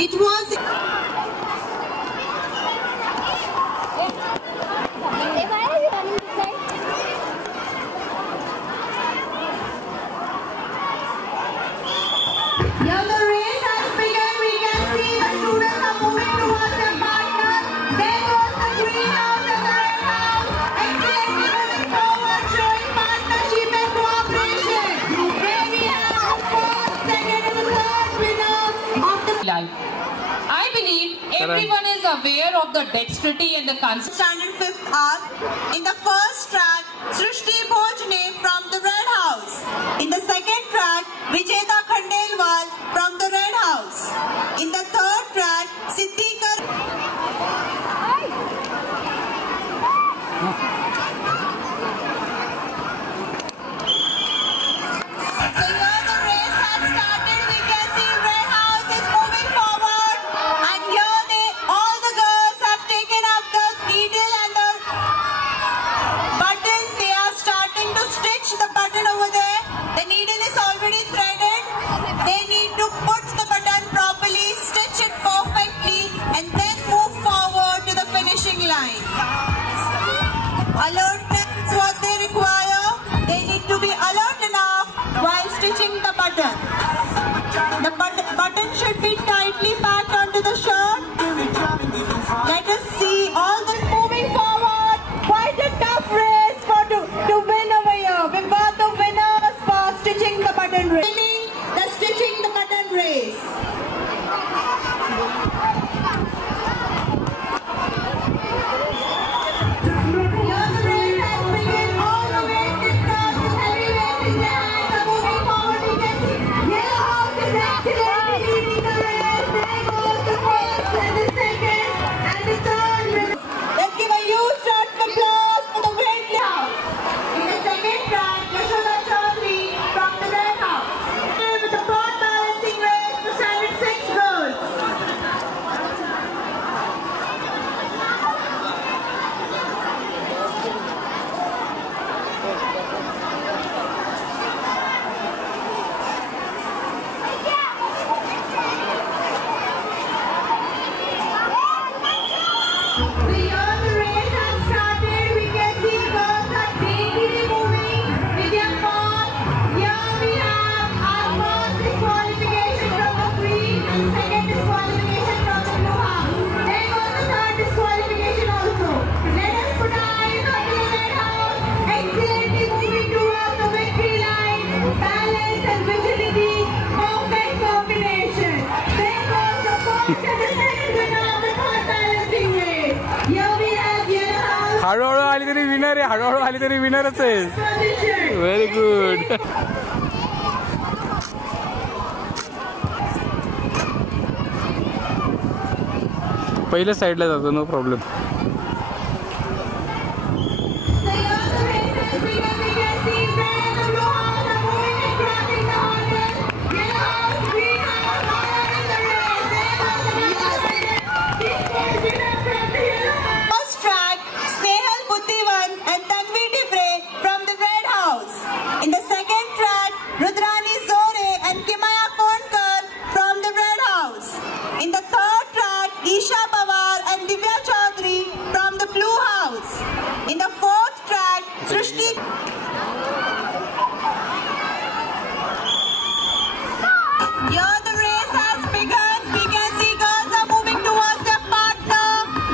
It was Here the race has begun. We can see the students are moving towards their partner. There goes the green house and the red house. Excellently moving forward, showing partnership and cooperation. There we have the first, second and the third winners of the life. I believe everyone is aware of the dexterity and the concept. Standard 5th R. In the first track, Srishti Bhojne from the red house. In the second track, Vijeta Khandelwal from the red house. In the third track, Siddhikar. So here the race has started. We can see red house is moving forward, and here all the girls have taken up the needle and the button. They are starting to stitch the button over there. The needle is already threaded. They need to put the button properly, stitch it perfectly, and then move forward to the finishing line. Alertness is what they require. They need to be alert enough while stitching the button. The button should be tightly packed onto the shirt. Let us see all the moving forward. Quite a tough race to win over here. We've got the winners for stitching the button race. Winning the stitching the button race. Here the race has begun. All the way sisters with heavyweights in their hands are moving forward. We can see yellow house is excellently leading the race. There goes the first and the second and the third winner. Let's give a huge round of applause for the winning house. In the second track, Yashoda Chaudhary from the red house. With the broad balancing race for standard 6 girls. Here the race has started. We can see girls are daintily moving with their paws. Here we have our first disqualification from the green and second disqualification from the blue house. There goes the third disqualification also. Let us put our eyes on the red house. Excellently moving towards the victory line. Balance and vigility. Perfect combination. There goes the first and the second winner of the third balancing race. Here we have yellow house. हळूहळू आली तरी winner आहे. हळूहळू आली तरी विनरच आहे. Very good. पहिल्या साईडला जातो. No problem. So here the race has begun. We can see red and the blue house are moving and crossing the hurdle. Yellow house, green house, all are in the race. There goes the winner. This goes winner from the yellow house. First track, Snehal Buddhivan and Tanvi Divre from the red house. In the second track, Rudrani Zore and Kimaya Konkar from the red house. In the third track, Isha Pawar and Divya Chaudhary from the blue house. In the fourth track, Srishti. Here the race has begun. We can see girls are moving towards their partner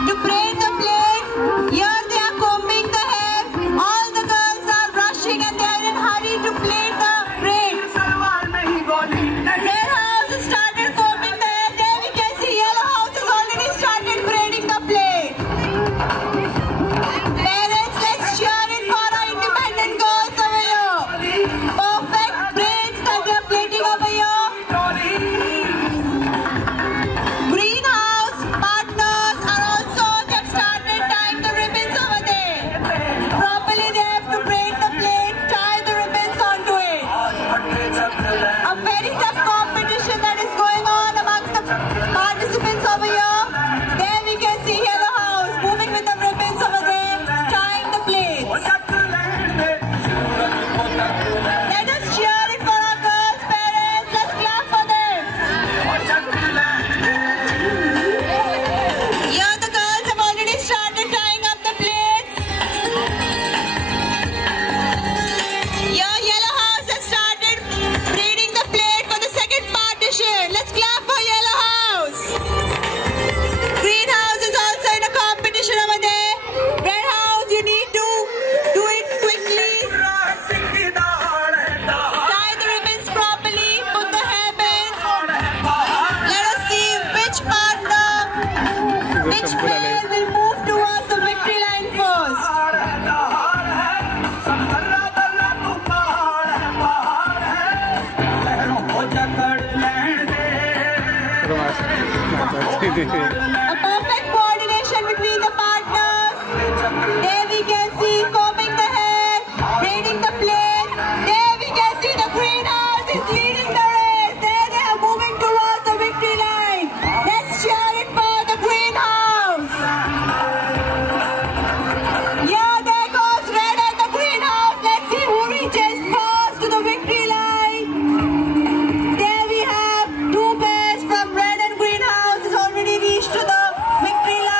to braid the plate. Here they are combing the hair. All the girls are rushing and they are in hurry to plait the braids. Red house has started combing the hair. There we can see yellow house has already started braiding the plate. Parents, let's cheer it for our independent A perfect coordination between the partners. There we can see combing the hair, braiding the plaits. There we can see the greenhouse is leading the race. There they are moving towards the victory line. Let's cheer it for the greenhouse. Yeah, there goes red and the greenhouse. Let's see who reaches first to the victory line. There we have two pairs from red and greenhouse has already reached to the victory line.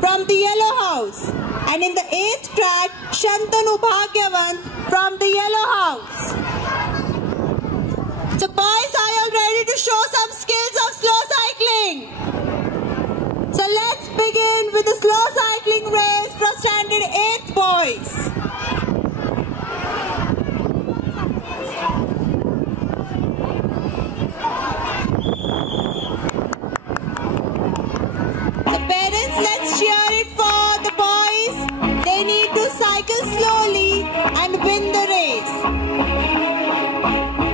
From the yellow house. And in the 8th track, Shantanu Bhagyavan from the yellow house. So boys, are you all ready to show some skills of slow cycling? So let's begin with the slow cycling race from standard 8th boys. So parents, let's cheer it for the boys. They need to cycle slowly and win the race.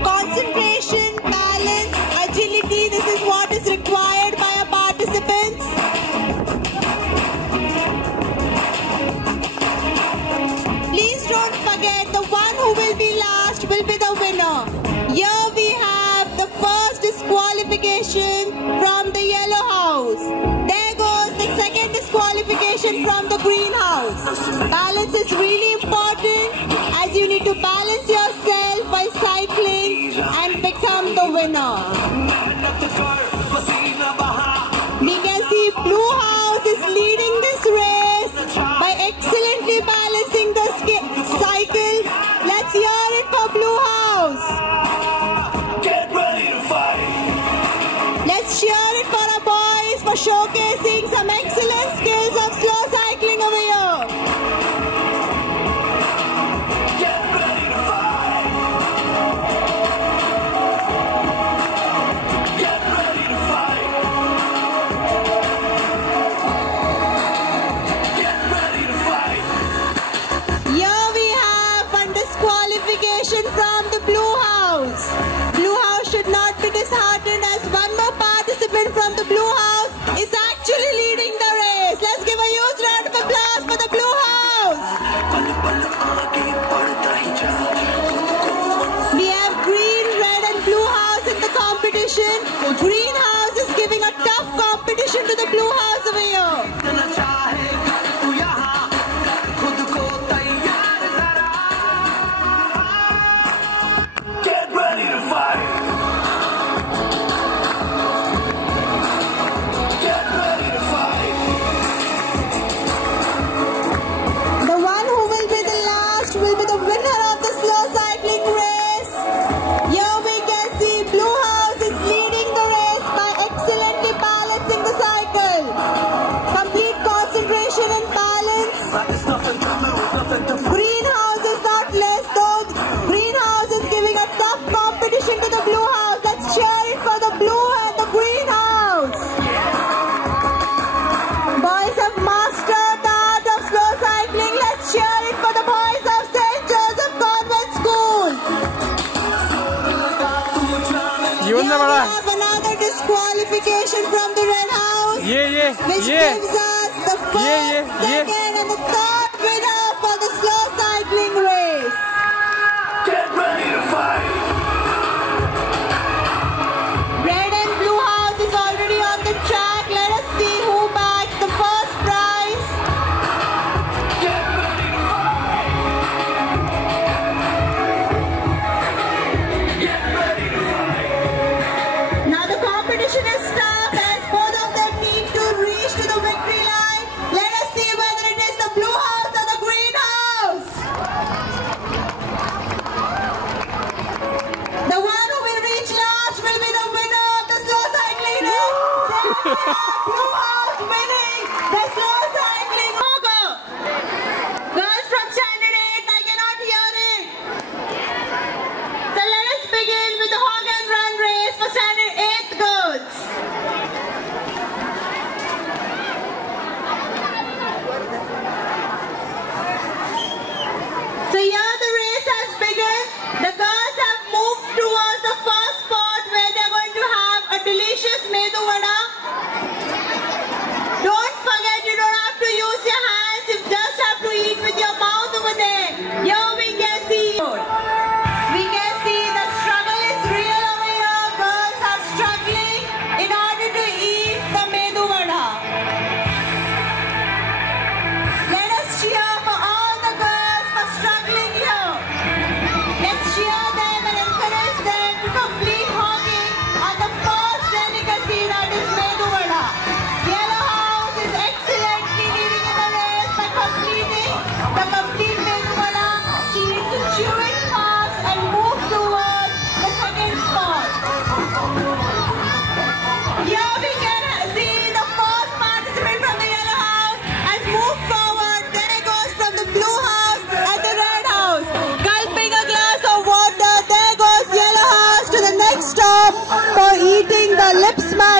Concentration, balance, agility, this is what is required by our participants. Please don't forget, the one who will be last will be the winner. Here we have the first disqualification from the yellow house. There goes the second disqualification from the green house. Balance is really important, as you need to balance yourself while cycling and become the winner. We can see blue house is leading this race by excellently balancing the cycle. Let's hear it for blue house. Get ready to fight. Let's cheer it for our boys for showcasing some excellent skills of slow cycling over here. Get ready to fight. Get ready to fight. Get ready to fight. Here we have one disqualification from the blue house. Blue house should not be disheartened, as one more participant from the blue house is actually leading the race. Let's give a huge round of applause for the blue house. We have green, red and blue house in the competition. Green house is giving a tough competition to the blue house over here. Get ready to fight. Get ready to fight. The one who will be the last will be the winner of the slow cycling race. Here we can see blue house is leading the race by excellently balancing the cycle. Complete concentration and balance. Green house is not less though. Green house is giving a tough competition to the blue house. Let's cheer it for the blue and the green house. Boys have mastered the art of slow cycling. Let's cheer it for the boys of St. Joseph Convent School. Here we have another disqualification from the red house, which gives us the first, second and the third winner for the slow cycling race. Get ready to fight. Red and blue house is already on the track. Let us see who bags the first prize. Get ready to fight. Get ready to fight. Now the competition is tough, as both of them need to reach to the victory line. Let us see whether it is the blue house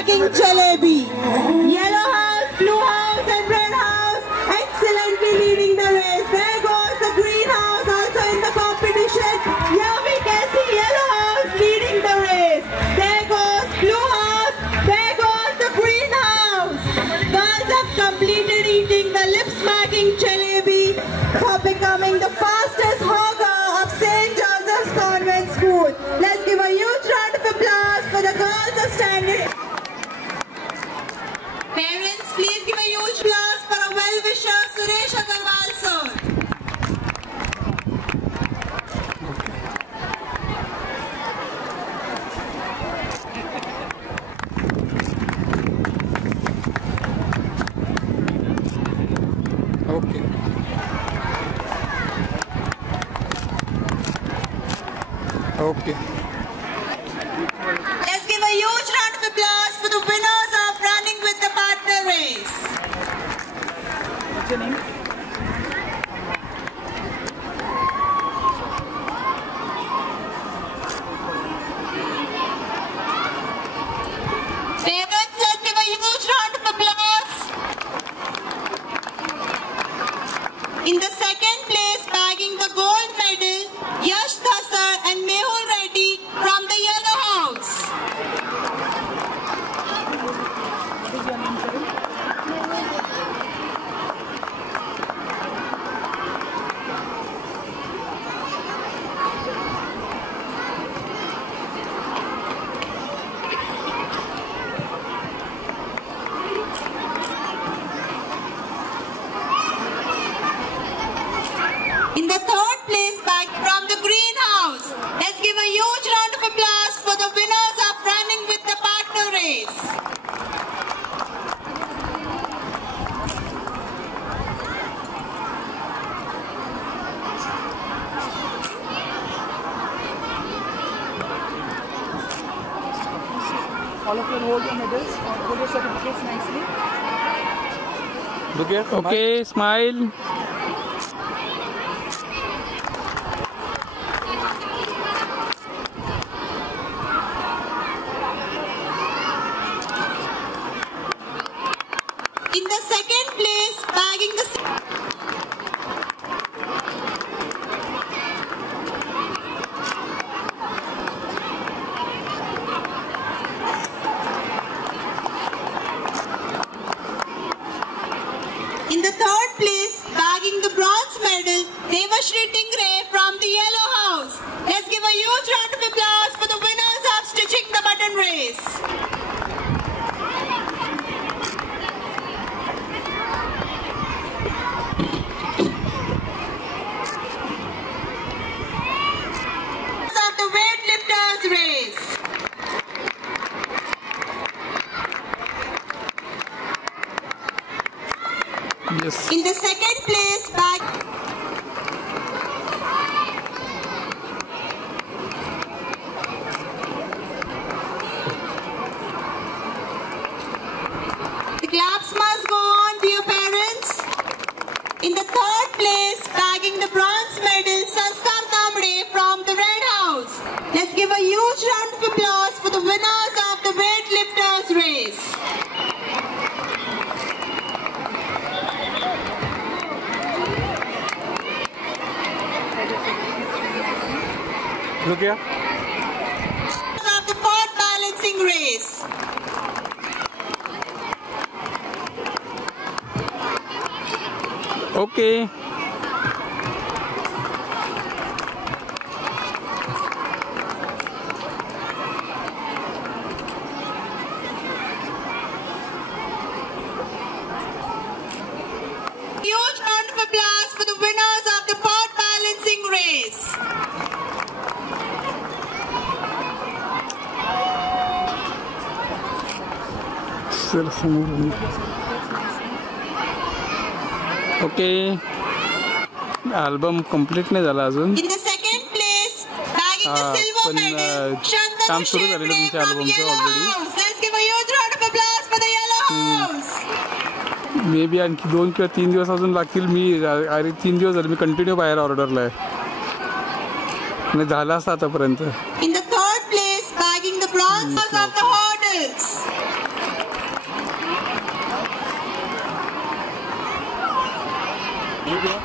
smacking jalebi. Yellow house, blue house and red house excellently leading the race. There goes the green house also in the competition. Here we can see yellow house leading the race. There goes blue house, there goes the green house. Girls have completed eating the lip smacking jalebi for becoming the fastest hogger of St. Joseph's Convent School. Let's give a huge round of applause for the girls of standard. Parents, please give a huge applause for a well-wisher, Suresh Agarwal sir. Okay. Okay. Let's give a huge round of applause for the winners of running with the partner race. What's your name? Parents, let's give a huge round of applause. In the second place, bagging the gold medal, Yash Thasar and Mehul Reddy from the yellow house. What is your name, sir? In the third place, back from the green house, let's give a huge round of applause for the winners of running with the partner race. All of you hold your medals or hold your certificates nicely. Look here. Okay, smile. In the second place, bagging the third place, bagging the bronze medal, Devashri Tingre from the yellow house. Let's give a huge round of applause for the winners of stitching the button race. Of the weightlifters race. Yes. In the second place, bag the claps must go on, dear parents. In the third place, bagging the bronze medal, Sanskar Damde from the red house. Let's give a huge round of applause for the winners of the weightlifters race. Look here. Of the pot balancing race. Okay. Huge round of applause for the winners of the pot balancing race. Sir, समोर. Okay. Album complete नाही झाला अजून. In the second place, bagging the silver medal, Shantanu काम सुरू झालेलं Shekre तुमच्या from albumचं yellow already. house. Let's give a huge round of applause for the yellow house. May be आणखी 2 किंवा 3 दिवस अजून लागतील. मी अरे 3 दिवस झाले मी कंटिन्यू बाहेर ऑर्डरला आहे. आणि झाला असता आतापर्यंत. In the third place, bagging the bronze of the hurdles. Look here.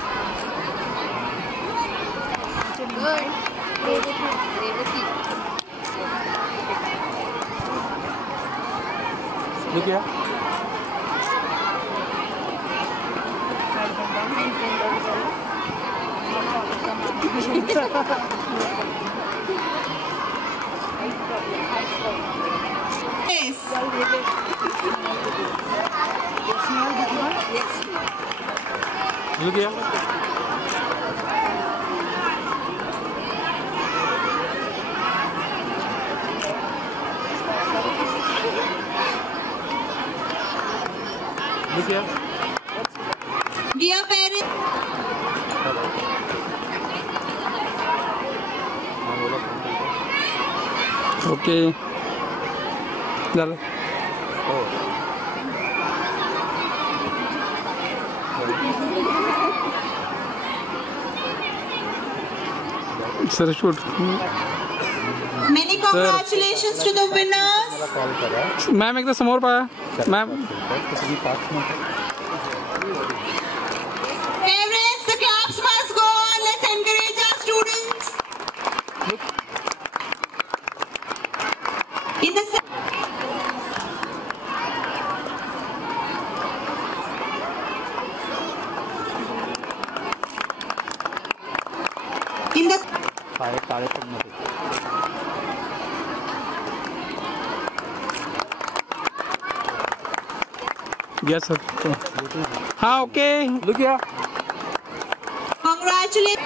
Look here. Look here. Dear parents, Okay. Dale. Sir, shoot. many congratulations to the winners. Ma'am, एकदा समोर पहा. Ma'am. Parents, the claps must go on. Let's encourage our students. In the Yes, sir. हाँ, okay. Look here. congratulations.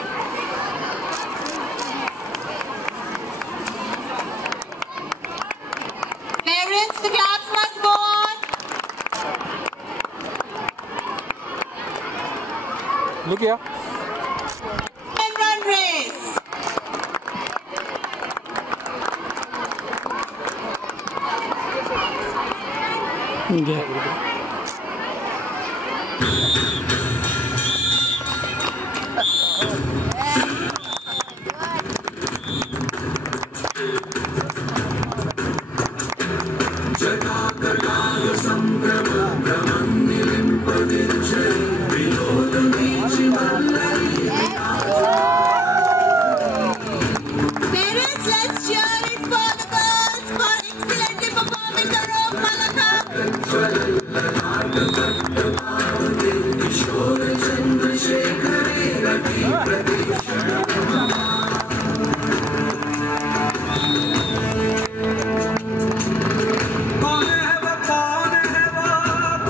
Parents, the claps must go on. Look here. And run race. Yeah. Parents, let's cheer it for the girls for excellently performing the rope malakam. कौन है वो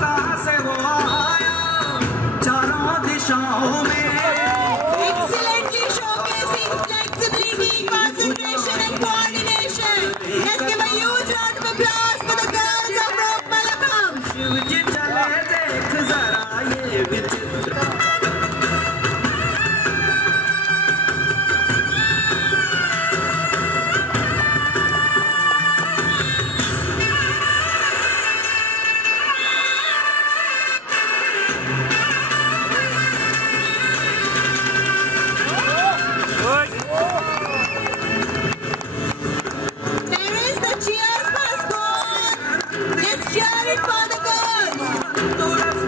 कहाँ से वो आया चारों दिशाओं में Excellently showcasing flexibility, concentration and coordination. Let's give a huge round of applause for the girls of rope malakam. Shiv जी चले देख जरा ये विचित्र Parents, the cheers must go on. Let's cheer it for the girls.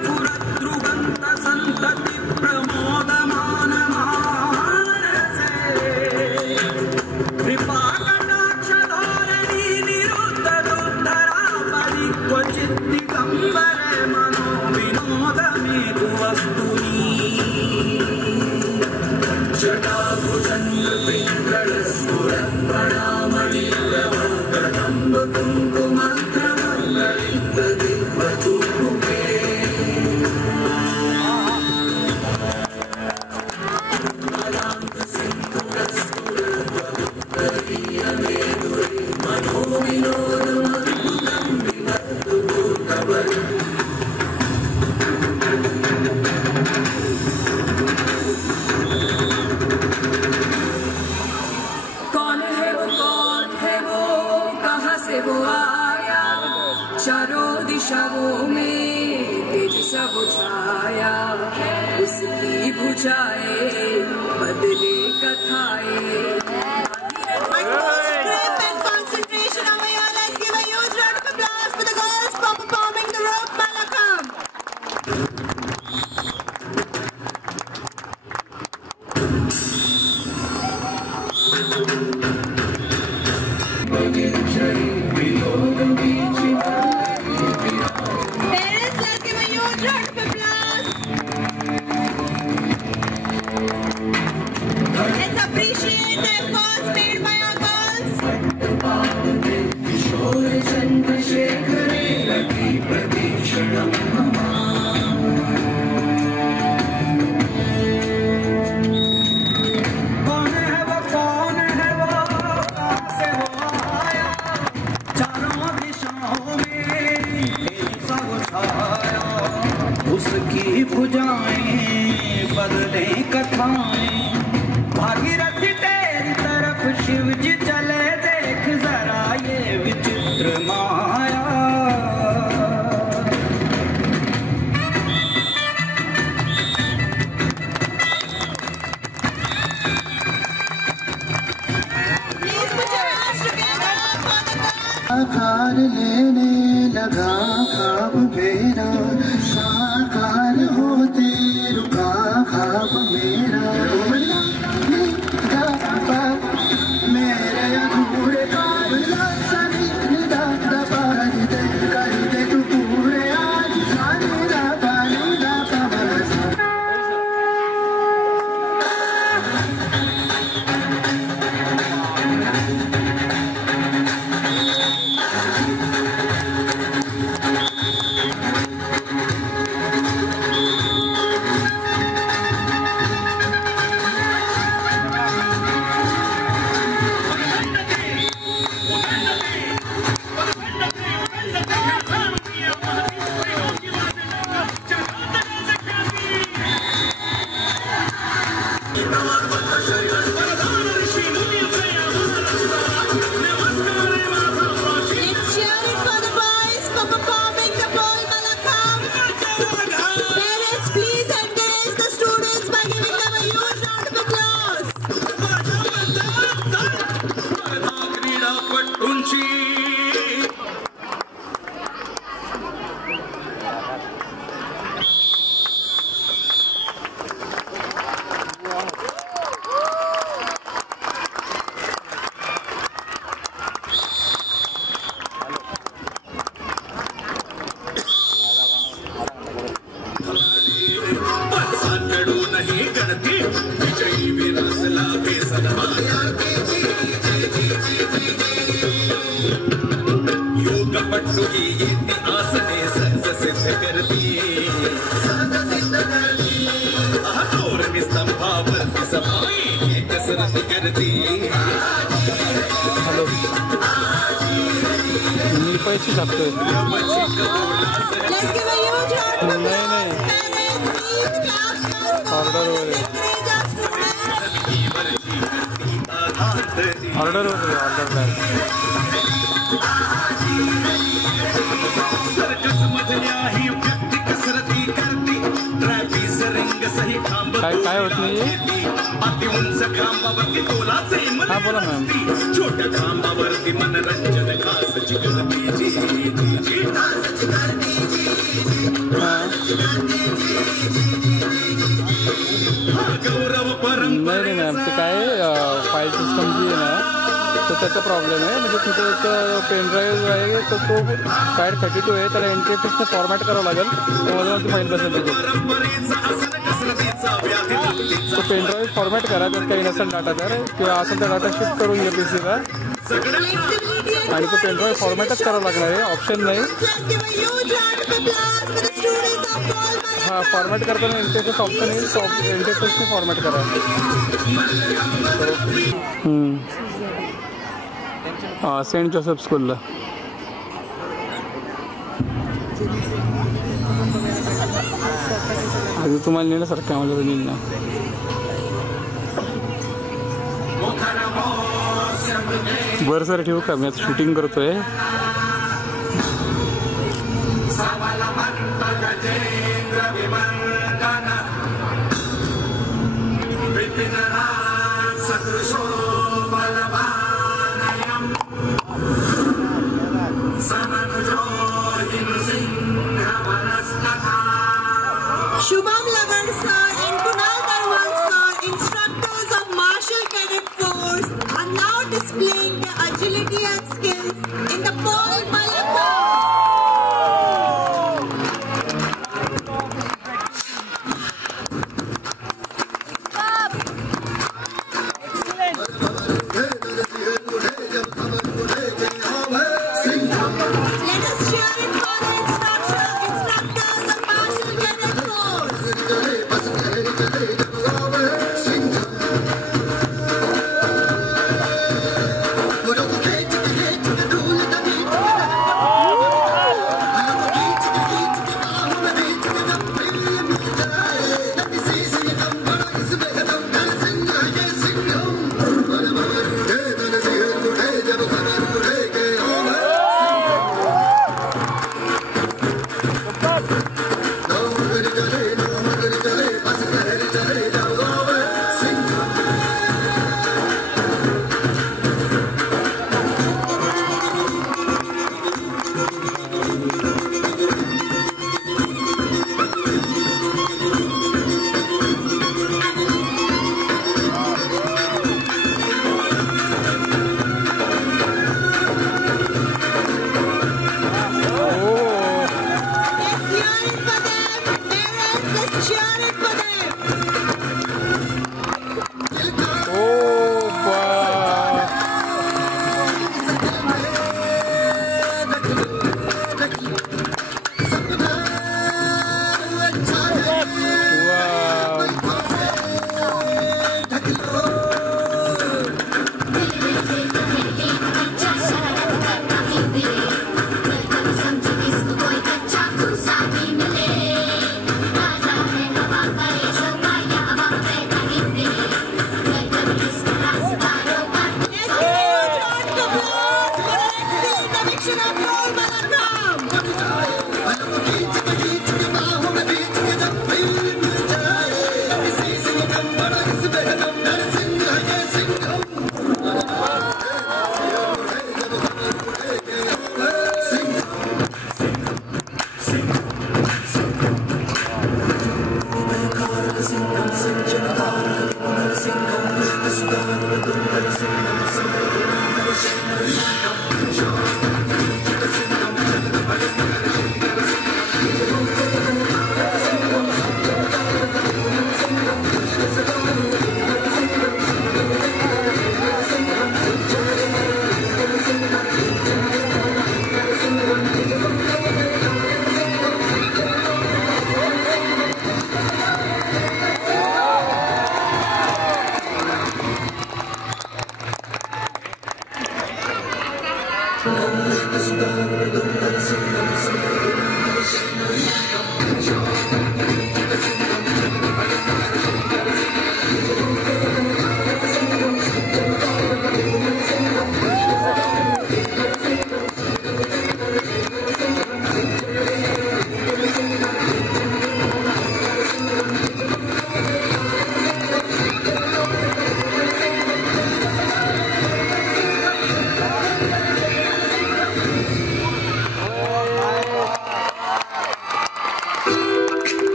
स्फुरद्रुगन्त सन्तति प्रमोदमान मानसे कृपाकटाक्ष धोरणी निरुद्ध दुद्धरापदि क्वचित् दिगम्बरे मनो विनोदमे कुवस्तुनि जटाभुजङ्ग पिङ्गळ स्फुरत्प्रणामणिप्रवर्तकम्ब कुङ्कुमन्त्रमङ्गलित दिग्वधूमुखे कौन है वो कहाँ से वो आया चारों दिशाओं में तेज सा बुझाया उसकी बुझाए बदले कथाएं Grip and concentration over here. Let's give a huge round of applause for the girls for performing the rope malakam. Shiv जी चले देख जरा ये विचित्र माया। आकार लेने लगा ख्वाब मेरा, साकार होते रुका ख्वाब मेरा। मेरे अधूरे ख्वाब सारी निदा दबा दे, कर दे तू पूरे आज सारी दबा निदा पैसे छापतोय. नाही नाही ऑर्डर वगैरे ऑर्डर काय काय होत नाही. हा बोला मॅम. छोट्या खांबावरती मनरंजन खासची गर्दी नाही मॅम ते काय फाईल सिस्टम जी आहे ना तर त्याचा प्रॉब्लेम आहे. म्हणजे तिथे एक पेनड्राईव्ह आहे तर तो फाईल 32 आहे त्याला एनटीएफएसने फॉर्मॅट करावं लागेल तेव्हा ती फाईल बसेल त्याच्यात. तो पेनड्राईव्ह फॉर्मॅट करा त्यात काही नसेल डाटा तर किंवा असेल तर डाटा शिफ्ट करून घ्या पीसीला आणि तो पेनड्राईव्ह फॉर्मॅटच करावं लागणार आहे. ऑप्शन नाही. हा फॉर्मॅट करताना एनटीएफएस ऑप्शन येईल एनटीएफएसने फॉर्मॅट करा. सेंट जोसेफ स्कूलला आधी तुम्हाला नेण्यासारखं आम्हाला नेलं. बरं सर ठेवू का मी आता शूटिंग करतोय. Shubham Lagan sir and Kunal Garwal sir, instructors of Martial Cadet Force, are now displaying their agility and skills in the pole malakam. Let us cheer it for the instructors of Martial Cadet Force.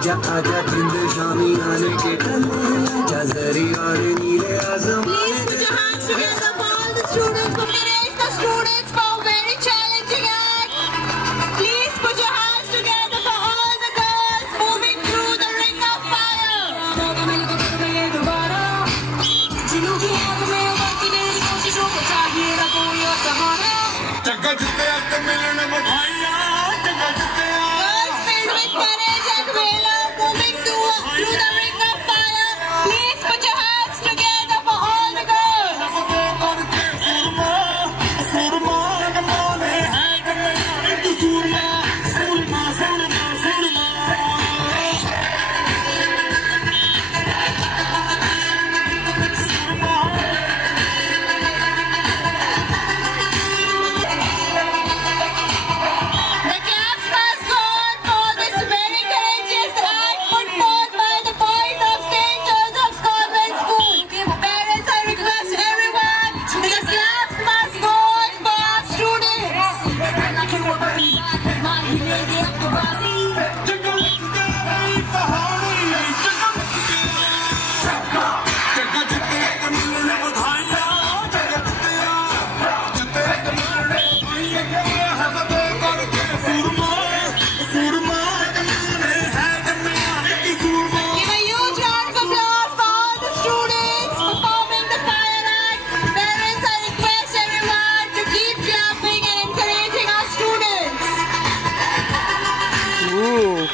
आजा आजा जिंद शामी आने के आजा जरी और नीले आजम Please put your hands together for all the students who manage the students for a very challenging act. Please put your hands together for all the girls moving through the ring of fire. Girls filled with courage and valor moving through the ring of fire. Please put your hands together for all the girls. The claps must go on for this very courageous act put forth by the boys of St. Joseph's Convent School. Parents, I request everyone, the claps must go on for our students. Give a huge round of applause for all the students performing the fire act. Parents, I request everyone to keep clapping and encouraging our students. Ooh.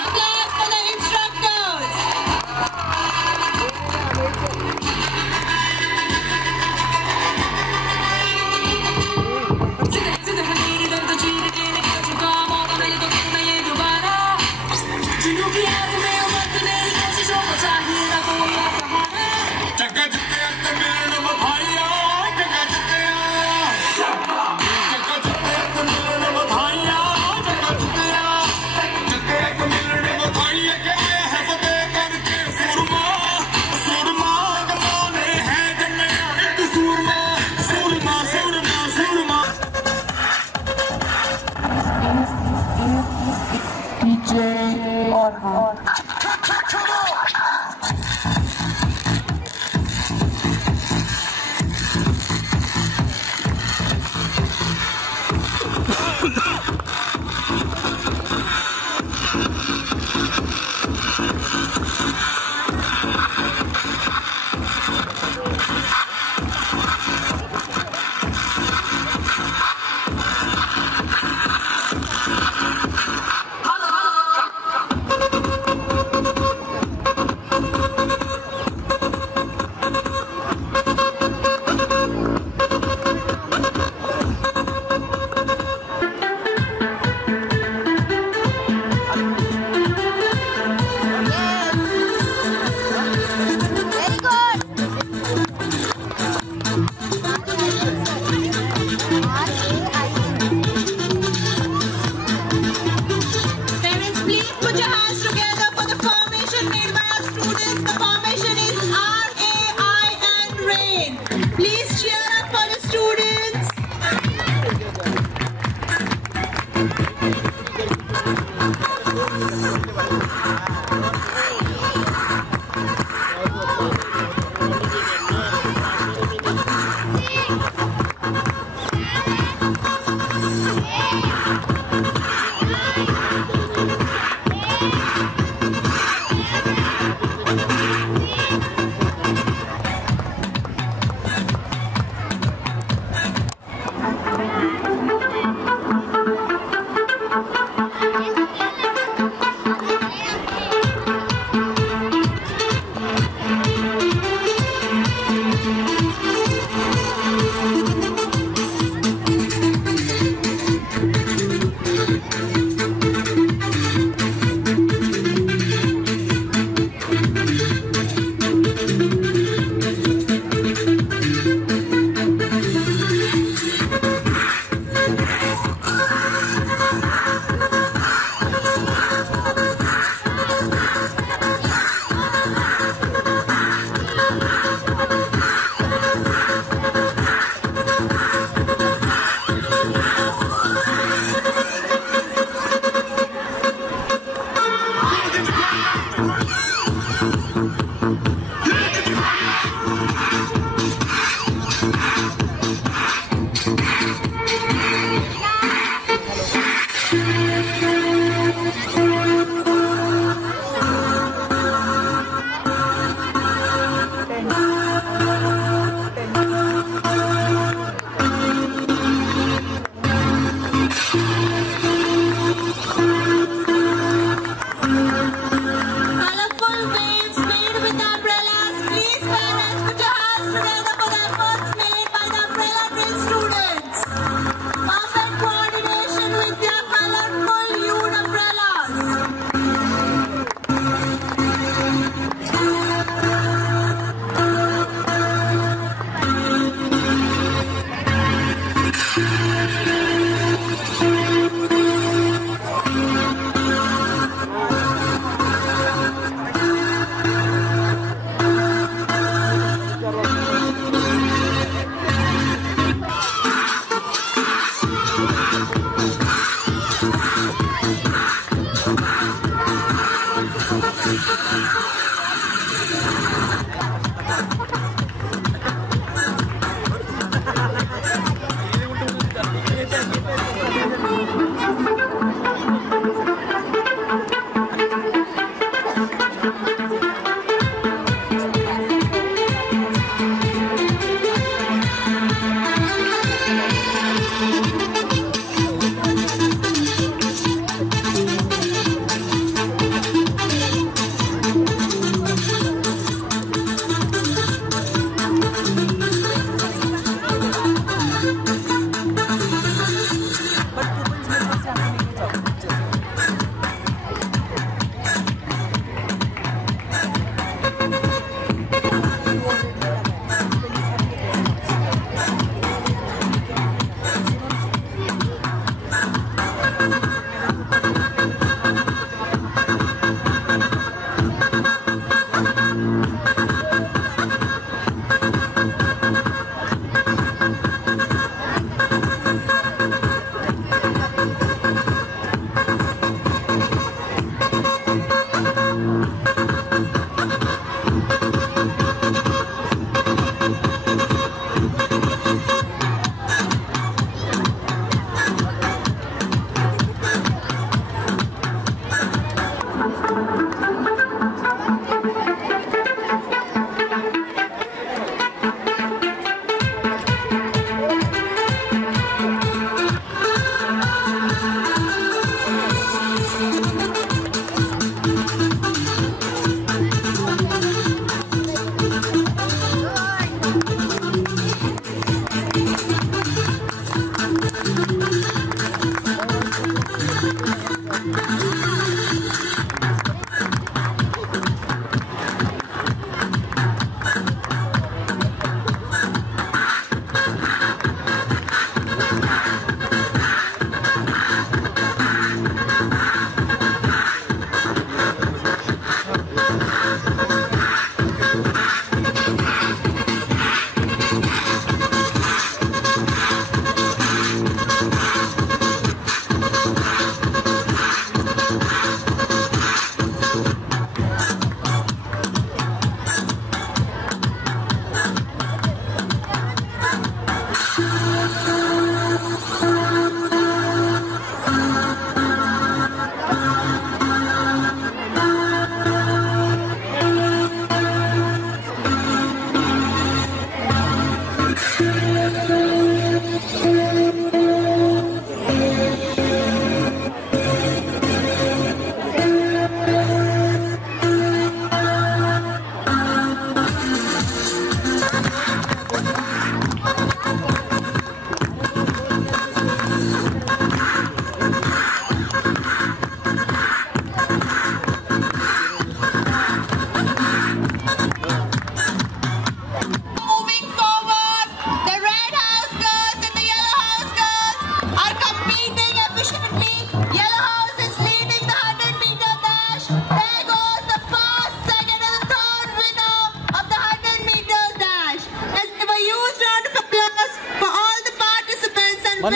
Applause for the instructors. Very good. Please cheer up for the students.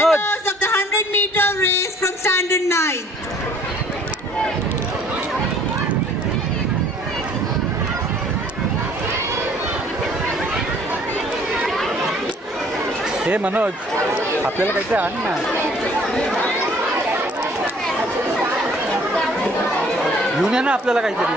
winners of the 100-meter race from Standard 9. हे मनोज आपल्याला काहीतरी आण ना घेऊन या ना आपल्याला काहीतरी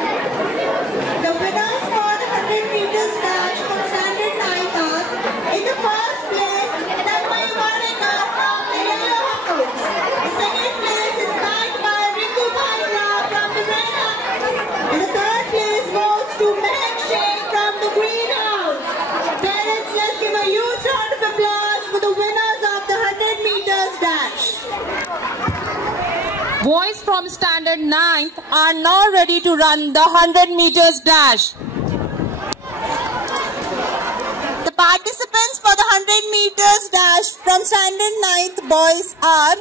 The winners for the 100 meters dash from Standard 9 are in the first place Tanmay from the Yellow House. The second place is backed by Riku Bhaira from the Red House. And the third place goes to Mehak Sheikh from the Green House. Parents, let's give a huge round of applause for the winners of the 100 meters dash. Boys from Standard 9th are now ready to run the 100 meters dash. The participants for the 100 meters dash from Standard 9th boys are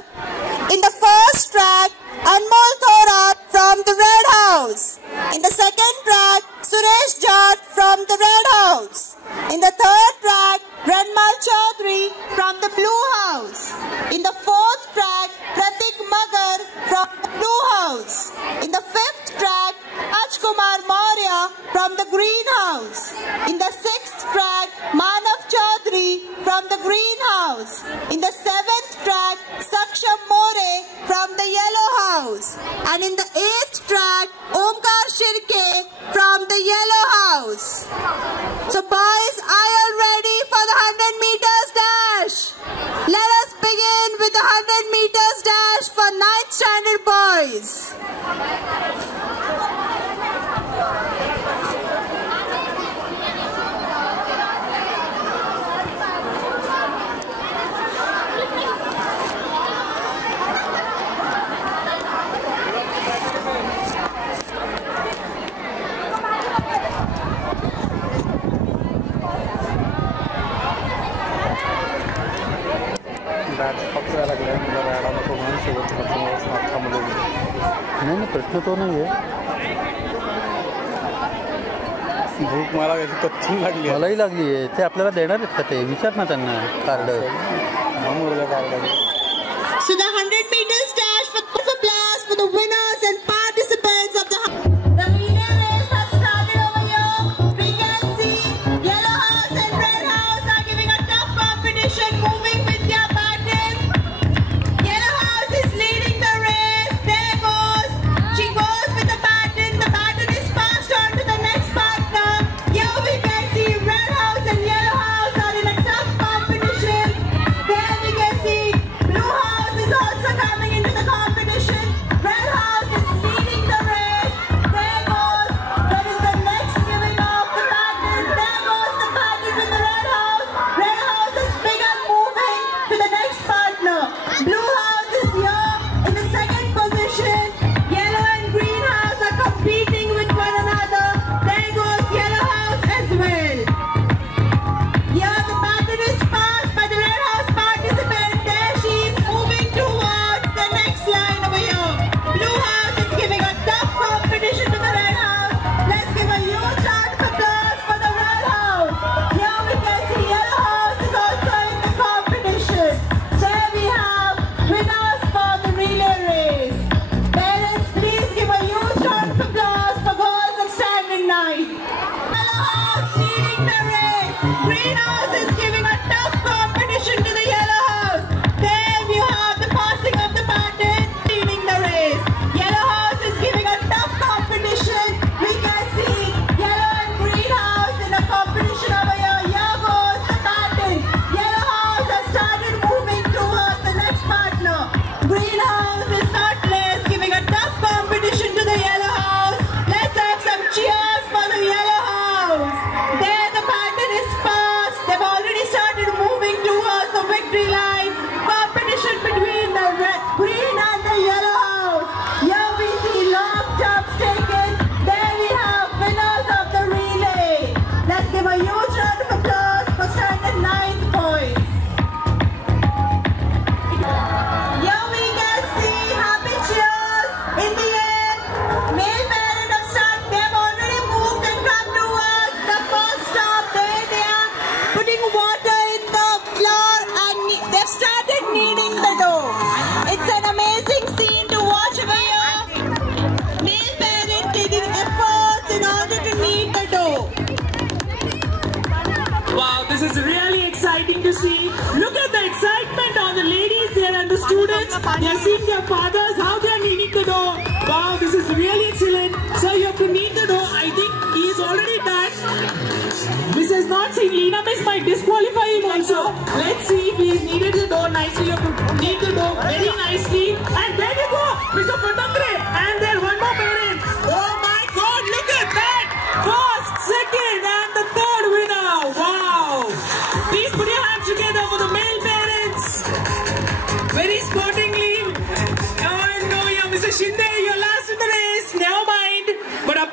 in the first track Anmol Thorat from the Red House. In the second track Suresh Jat from the Red House. In the third track Ranmal Chaudhary from the Blue House. In the fourth track Pratik Magar from the Blue House. In the fifth track Ajkumar Maurya from the Green House. In the sixth track Manav Chaudhary from the Green House. In the seventh track Saksham More from the Yellow House. And in the eighth track Omkar Shirke from the Yellow House. So boys, are you ready for the 100 meters dash? Let us begin with the 100 meters dash for 9th standard boys. नहीं प्रश्न तो नहीं है भूक मला कच्ची लागली मलाही लागली आहे ते आपल्याला देणार आहेत का ते विचार ना त्यांना card So the 100 meters dash for applause for the winners and participants of the relay race has started over here. We can see Yellow House and Red House are giving a tough competition, moving with their baton. Yellow House is leading the race. There goes. She goes with the baton. The baton is passed on to the next partner. Here we can see Red House and Yellow House are in a tough competition. There we can see Blue House is also coming into the competition. Red House is leading the race. There goes. That is the next giving of the baton. There goes the baton with the Red House. Red House has begun moving to the next partner. Blue House is here in the second position. Yellow and Green House are competing with one another. There goes Yellow House as well. Here the baton is passed by the Red House participant. There she is moving towards the next line over here. Blue House is giving a tough competition to the Red House. Let's give a huge round of applause for the Red House. Here we can see Yellow House is also in the competition. There we have winners for the relay race. Parents, please give a huge round of applause for girls of Standard 9. Yellow House leading the race. Green House is giving a tough competition to the Yellow House. There you have the passing of the baton, leading the your fathers how they are kneading the dough. Wow, this is really excellent. Sir, you have to knead the dough. I think he is already done. This has not seen. Leena Miss might disqualify him also. Let's see if he has kneaded the dough nicely. You have to knead the dough very nicely. And there you go, Mr. Patangre. And there one more parent. Oh my God, look at that. First, second, and the third winner. Wow. Please put your hands together for the male parents. Very sportingly. Oh no, yeah, Mr. Shinde, you're last in the race. Never mind. But up.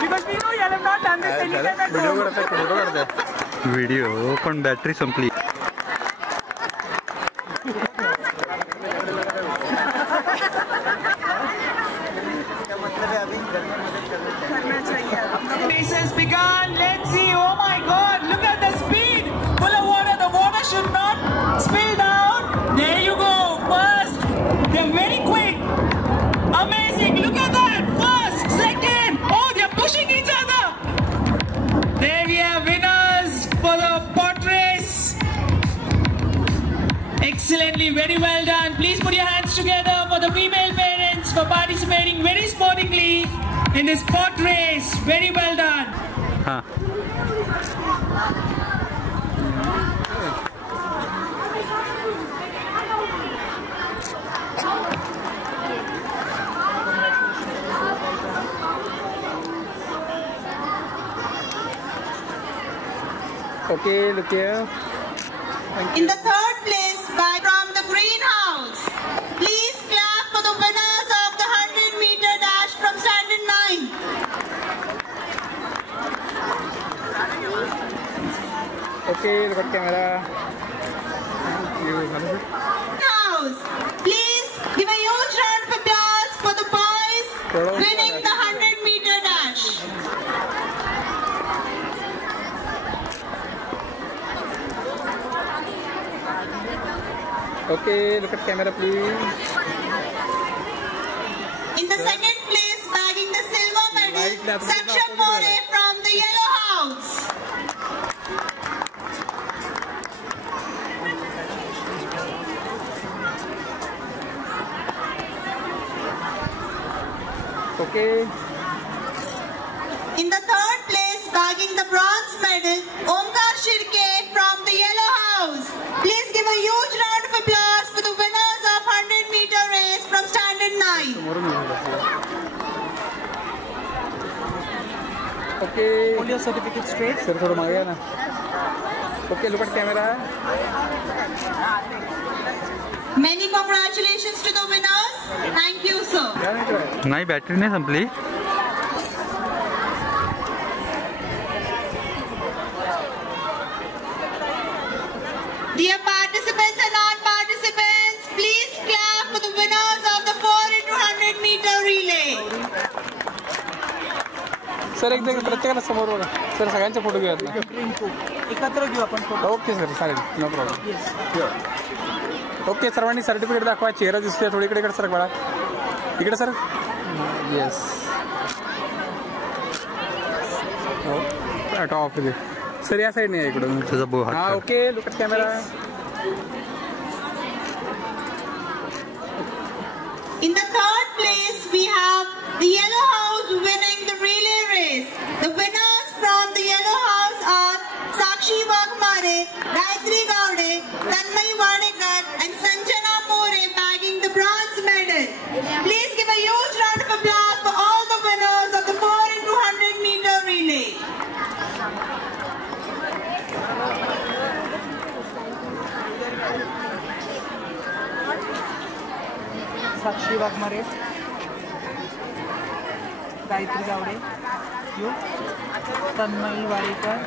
Because we know you have not done this anytime at home. Video पण battery संपली. Race has begun. Let's see. Oh my God! Look at the speed. Full of water. The water should not spill down. There you go. First, they're very quick. Amazing. Look at that. First, second. Oh, they're pushing each other. There we have winners for the pot race. Excellently. Very well done. Please put your hands together for the female parents for participating very sportingly in this pot race. Very well done. हां Okay, look here. In the third place, from the greenhouse, please clap for the winners of the 100-meter dash from standard 9. Okay, look at camera. Greenhouse, please give a huge round of applause for the boys winning the 100-meter dash. Okay, look at camera, please. In the second place, bagging the silver medal, Saksham More from the yellow house. Okay. In the third place, bagging the bronze medal, Omkar Shirke from the yellow house. Please give a huge round of applause for the winners of 100-meter race from standard 9. Okay. Hold your certificate straight. Sir, थोड़ा मांगेगा ना. Okay, look at camera. Many congratulations to the winners. Thank you, sir. नाही battery नाही संपली. Dear participants and non-participants, please clap for the winners of the 4x100-meter relay. Sir एकदा प्रत्येकाला समोर बघा. सर सगळ्यांचे फोटो घेऊयात ना. एकत्र घेऊ आपण फोटो. ओके सर, चालेल, नो प्रॉब्लेम. ओके, सर्वांनी सर्टिफिकेट दाखवा. चेहरा दिसतोय थोडी इकडे सर बघा. इकडे sir. Yes. Of they sir, या साईड नाही इकडून. हां, okay, look at camera. In the third place, we have the yellow house winning the relay race. The winners from the yellow house are Sakshi Wagmare, Gayatri Gaude, Tanmay Wadekar and Sanjana More bagging the bronze medal. Please give a huge round of applause for all the winners of the 4x100-meter relay. Sakshi Wagmare, Gayatri Gaude, you, Tanmay Wadekar,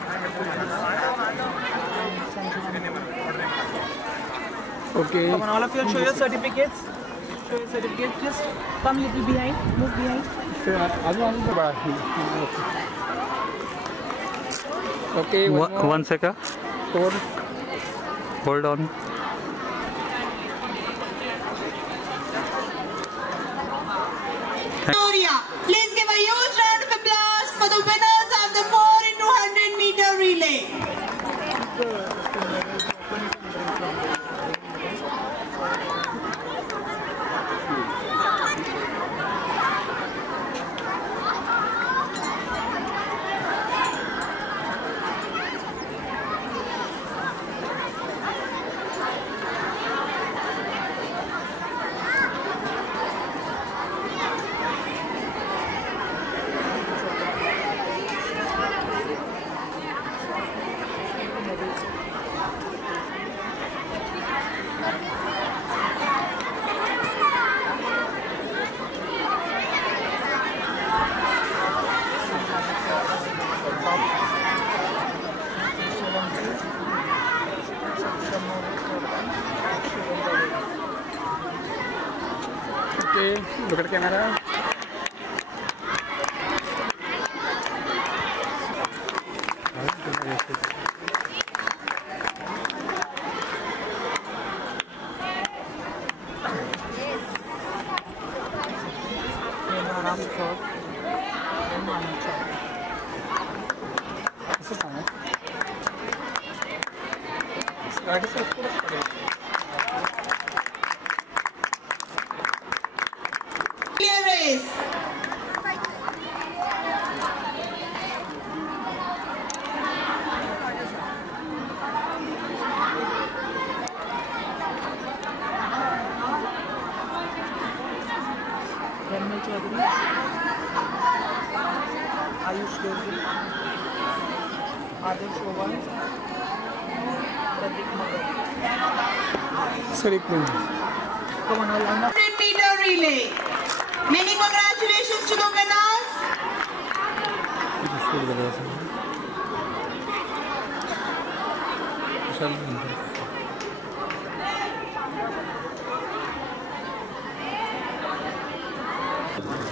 Okay. Come on, all of you, show your certificates. Show your certificates. Just come a little behind. Move behind. Okay. One second. Hold on. Victoria. Please give a huge round of applause for the winners of the 4x100-meter relay. Okay, look at the camera. Sir, 100-meter relay. Many congratulations to the winners.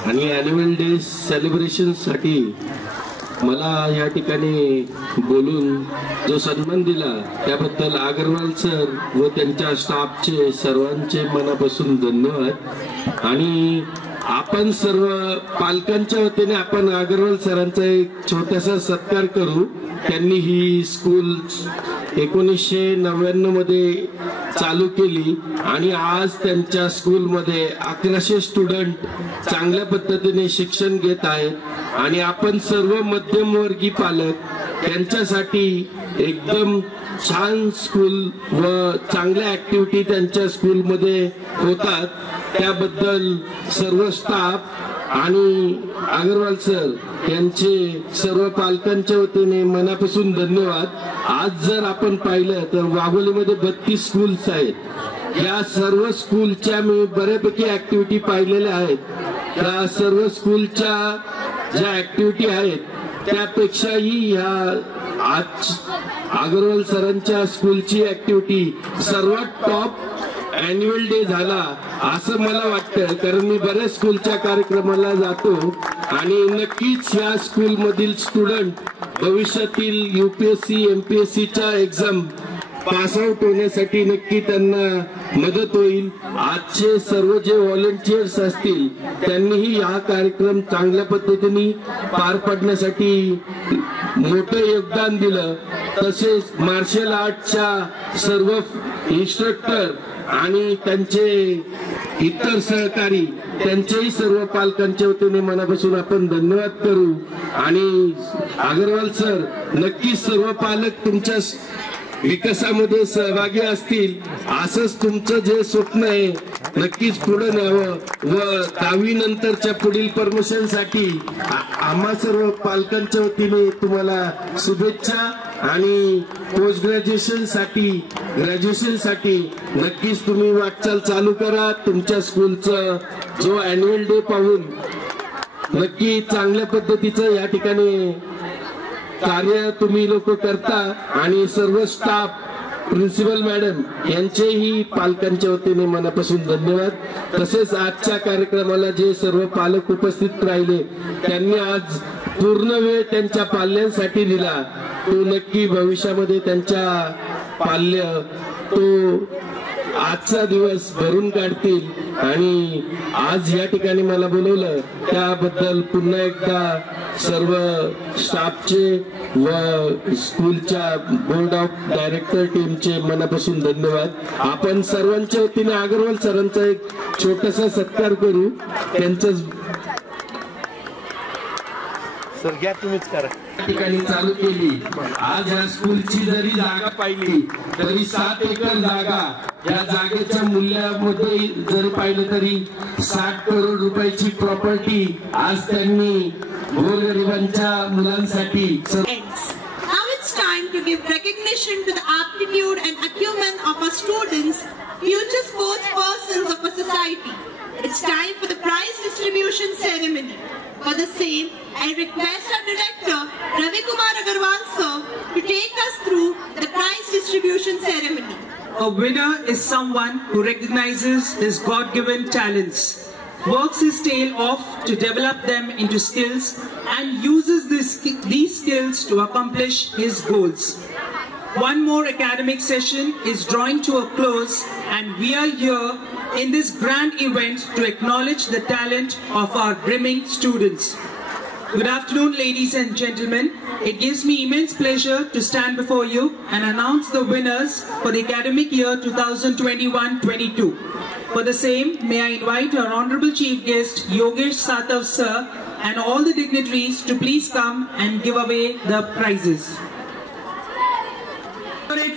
आणि annual day सेलिब्रेशनसाठी मला या ठिकाणी बोलून जो सन्मान दिला त्याबद्दल Agarwal sir व त्यांच्या स्टाफचे सर्वांचे मनापासून धन्यवाद. आणि आपण सर्व पालकांच्या वतीने आपण अगरवाल सरांचा एक छोटासा सत्कार करू. त्यांनी ही स्कूल 1999 मध्ये चालू केली आणि आज त्यांच्या स्कूलमध्ये 1100 स्टुडंट चांगल्या पद्धतीने शिक्षण घेत आहेत. आणि आपण सर्व मध्यमवर्गीय पालक त्यांच्यासाठी एकदम छान स्कूल व चांगल्या ऍक्टिव्हिटी त्यांच्या स्कूलमध्ये होतात त्याबद्दल सर्व स्टाफ आणि अगरवाल सर यांचे सर्व पालकांच्या वतीने मनापासून धन्यवाद. आज जर आपण पाहिलं तर वाघोलीमध्ये 32 स्कूल्स आहेत. या सर्व स्कूलच्या मी बऱ्यापैकी ऍक्टिव्हिटी पाहिलेल्या आहेत. त्या सर्व स्कूलच्या ज्या ऍक्टिव्हिटी आहेत त्यापेक्षाही ह्या आज अगरवाल सरांच्या स्कूलची ऍक्टिव्हिटी सर्वात टॉप ॲन्युअल डे झाला असं मला वाटतं. कारण मी बऱ्याच स्कूलच्या कार्यक्रमाला जातो आणि नक्कीच या स्कूलमधील स्टुडंट भविष्यातील UPSC MPSCच्या एक्झाम पास आउट होण्यासाठी नक्की त्यांना मदत होईल. आजचे सर्व जे व्हॉलंटियर्स असतील त्यांनीही हा कार्यक्रम चांगल्या पद्धतीने पार पाडण्यासाठी मोठं योगदान दिलं. तसेच मार्शल आर्टच्या सर्व इन्स्ट्रक्टर आणि त्यांचे इतर सहकारी त्यांच्याही सर्व पालकांच्या वतीने मनापासून आपण धन्यवाद करू. आणि अगरवाल सर नक्कीच सर्व पालक तुमच्या विकासामध्ये सहभागी असतील. असंच तुमचं जे स्वप्न आहे नक्कीच पुढे न्यावं व 10वी नंतरच्या पुढील प्रमोशनसाठी आम्हा सर्व पालकांच्या वतीने तुम्हाला शुभेच्छा. आणि पोस्ट ग्रॅज्युएशन साठी नक्कीच तुम्ही वाटचाल चालू करा. तुमच्या स्कूलचं जो ॲन्युअल डे पाहून नक्की चांगल्या पद्धतीचं या ठिकाणी कार्य तुम्ही लोक करता. आणि सर्व स्टाफ प्रिन्सिपल मॅडम यांचेही पालकांच्या वतीने मनापासून धन्यवाद. तसेच आजच्या कार्यक्रमाला जे सर्व पालक उपस्थित राहिले त्यांनी आज पूर्ण वेळ त्यांच्या पाल्यांसाठी दिला. तो नक्की भविष्यामध्ये त्यांच्या पाल्य तो आजचा दिवस भरून काढतील आणि आज या ठिकाणी मला बोलवलं त्याबद्दल पुन्हा एकदा सर्व स्टाफचे व स्कूलच्या बोर्ड ऑफ डायरेक्टर टीमचे मनापासून धन्यवाद. आपण सर्वांच्या वतीने अगरवाल सरांचा एक छोटासा सत्कार करू. त्यांचं सर घ्या तुम्हीच करा. ठिकाणी चालू केली. आज या स्कूलची जरी जागा पाहिली तरी 7 एकर जागा, या जागेच्या मूल्यामध्ये जरी पाहिलं तरी 60 करोड रुपयाची प्रॉपर्टी आज त्यांनी गोरगरिबांच्या मुलांसाठी. Now it's time to give recognition to the aptitude and acumen of our students, future sports persons of our society. It's time for the prize distribution ceremony. For the same, I request our director, Ravi Kumar Agarwal sir, to take us through the prize distribution ceremony. A winner is someone who recognizes his God-given talents, works his tail off to develop them into skills, and uses these skills to accomplish his goals. One more academic session is drawing to a close, and we are here in this grand event to acknowledge the talent of our brimming students. Good afternoon, ladies and gentlemen. It gives me immense pleasure to stand before you and announce the winners for the academic year 2021-22. For the same, may I invite our Honorable Chief Guest, Yogesh Satav sir, and all the dignitaries to please come and give away the prizes.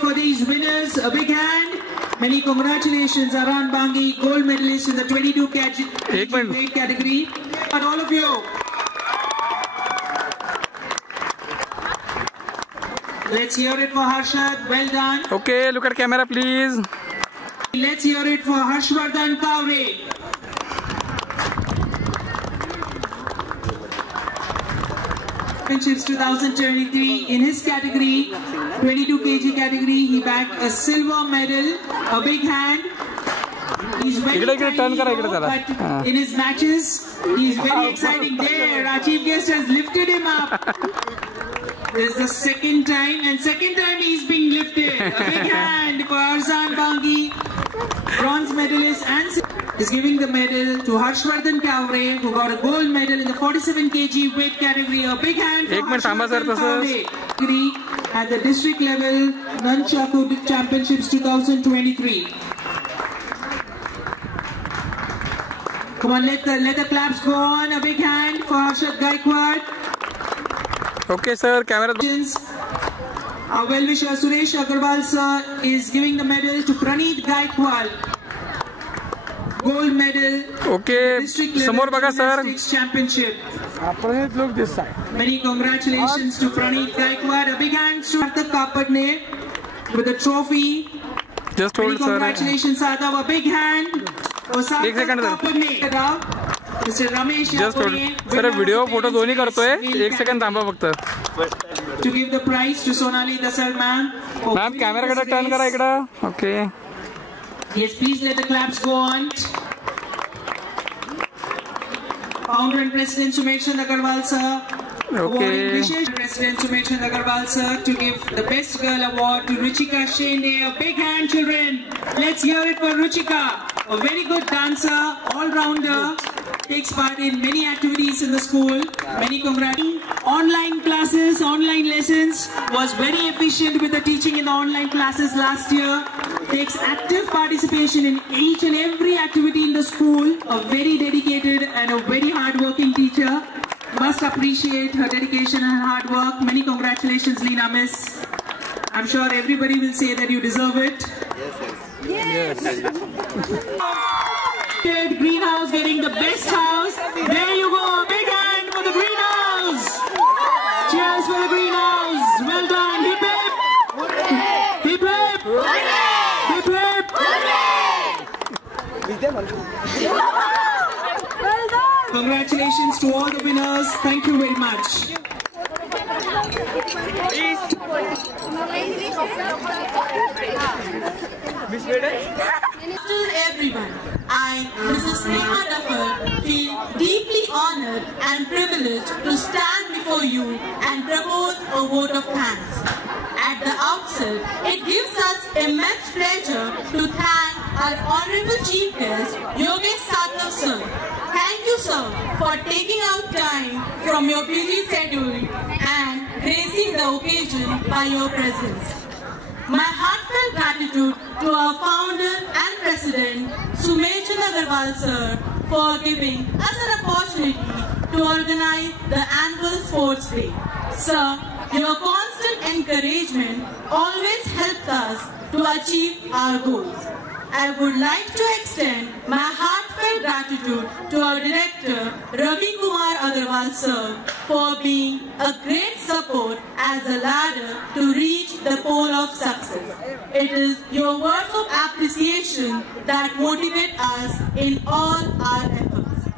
For these winners, a big hand. Many congratulations, Aran Bangi, gold medalist in the 22 weight category. And all of you. Let's hear it for Harshad. Well done. Okay, look at camera, please. Let's hear it for Harshvardhan Kaure. Championships 2023 in his category, 22 kg category, he bagged a silver medal. A big hand. He's very tiny, but in his matches, he's very exciting. There, our chief guest has lifted him up. This is the second time he's being lifted. A big hand for Arzan Bangi, bronze medalist, and is giving the medal to Harshvardhan Kaure, who got a gold medal in the 47 kg weight category. A big hand for Harshvardhan Kaure at the district level Nunchaku Championships 2023. Come on, let the claps go on. A big hand for Harshad Gaikwad. Okay, sir. Camera. Our well-wisher Suresh Agarwal sir is giving the medal to Praneeth Gaikwad. Gold medal. Okay. District level gymnastics championship. Praneeth, look this side. Many congratulations to Praneeth Gaikwad. A big hand to Arthak Kapadne with the trophy. Just hold, sir. Congratulations, Sadhav. A big hand for Sarthak Kapadne. Mr. Ramesh Just hold. Sir, video, photo दोन्ही करतोय. 1 second थांबा फक्त. To give the prize to Sonali Dasal ma'am. Ma'am, camera कडे turn करा इकडं. Okay. Yes, please let the claps go on. Founder and President Sumeshchand Agarwal sir. Okay. President Sumeshchand Agarwal sir to give the Best Girl Award to Ruchika Shende. A big hand, children. Let's hear it for Ruchika. A very good dancer, all-rounder. Takes part in many activities in the school. Many congratulations. Online classes, online lessons, was very efficient with the teaching in the online classes last year. Takes active participation in each and every activity in the school. A very dedicated and a very hard-working teacher. Must appreciate her dedication and hard work. Many congratulations, Leena Miss. I'm sure everybody will say that you deserve it. Yes. Greenhouse getting the best house. There you go. Big hand for the greenhouse. Cheers for the greenhouse. Well done. Hip hip. Hip hip. Hip hip. Congratulations to all the winners. Thank you very much. After everyone, I, Mrs. Neha Duffar, feel deeply honored and privileged to stand before you and propose a vote of thanks. At at the outset, it gives us immense pleasure to thank our Honorable Chief Guest, Yogesh Sadhav sir. Thank you, sir, for taking out time from your busy schedule and gracing the occasion by your presence. My heartfelt gratitude to our founder and president, Sumechan Agarwal sir, for giving us an opportunity to organize the annual sports day. Sir, your constant encouragement always helps us to achieve our goals. I would like to extend my heartfelt gratitude to our director, Ravi Kumar Agarwal sir, for being a great support as a ladder to reach the pole of success. It is your words of appreciation that motivate us in all our efforts.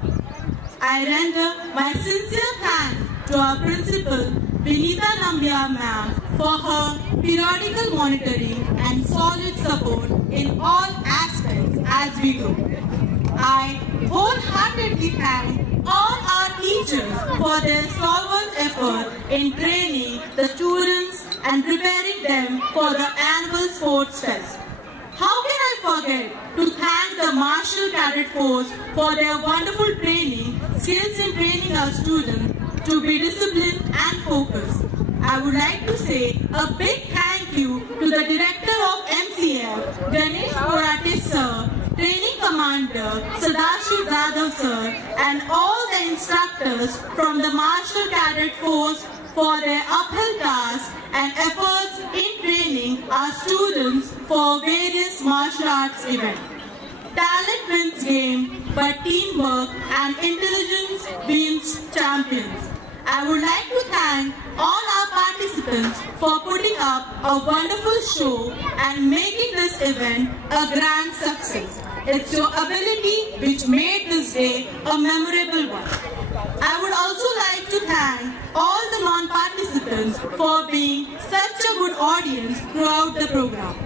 I render my sincere thanks to our principal, Vinita Nambiar ma'am, for her periodical monitoring and solid support in all aspects as we grow. I wholeheartedly thank all our teachers for their stalwart effort in training the students and preparing them for the annual Sports Fest. How can I forget to thank the Martial Cadet Force for their wonderful training, skills in training our students to be disciplined and focused. I would like to say a big thank you to the director of MCF, Ganesh Borate sir, training commander Sadashiv Jadhav sir, and all the instructors from the Martial Cadet Force for their uphill tasks and efforts in training our students for various martial arts events. Talent wins game, but teamwork and intelligence wins champions. I would like to thank all our participants for putting up a wonderful show and making this event a grand success. It's your ability which made this day a memorable one. I would also like to thank all the non-participants for being such a good audience throughout the program.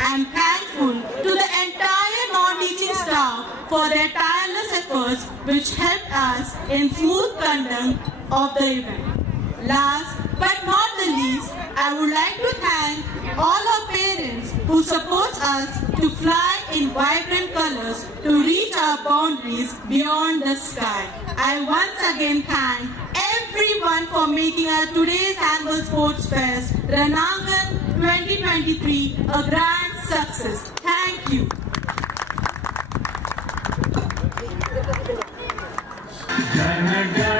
I am thankful to the entire non-teaching staff for their tireless efforts which helped us in smooth conduct of the event. Last but not the least, I would like to thank all our parents who support us to fly in vibrant colors to reach our boundaries beyond the sky. I once again thank everyone for making our today's annual Sports Fest, Aangan 2023, a grand success. Thank you. Canada.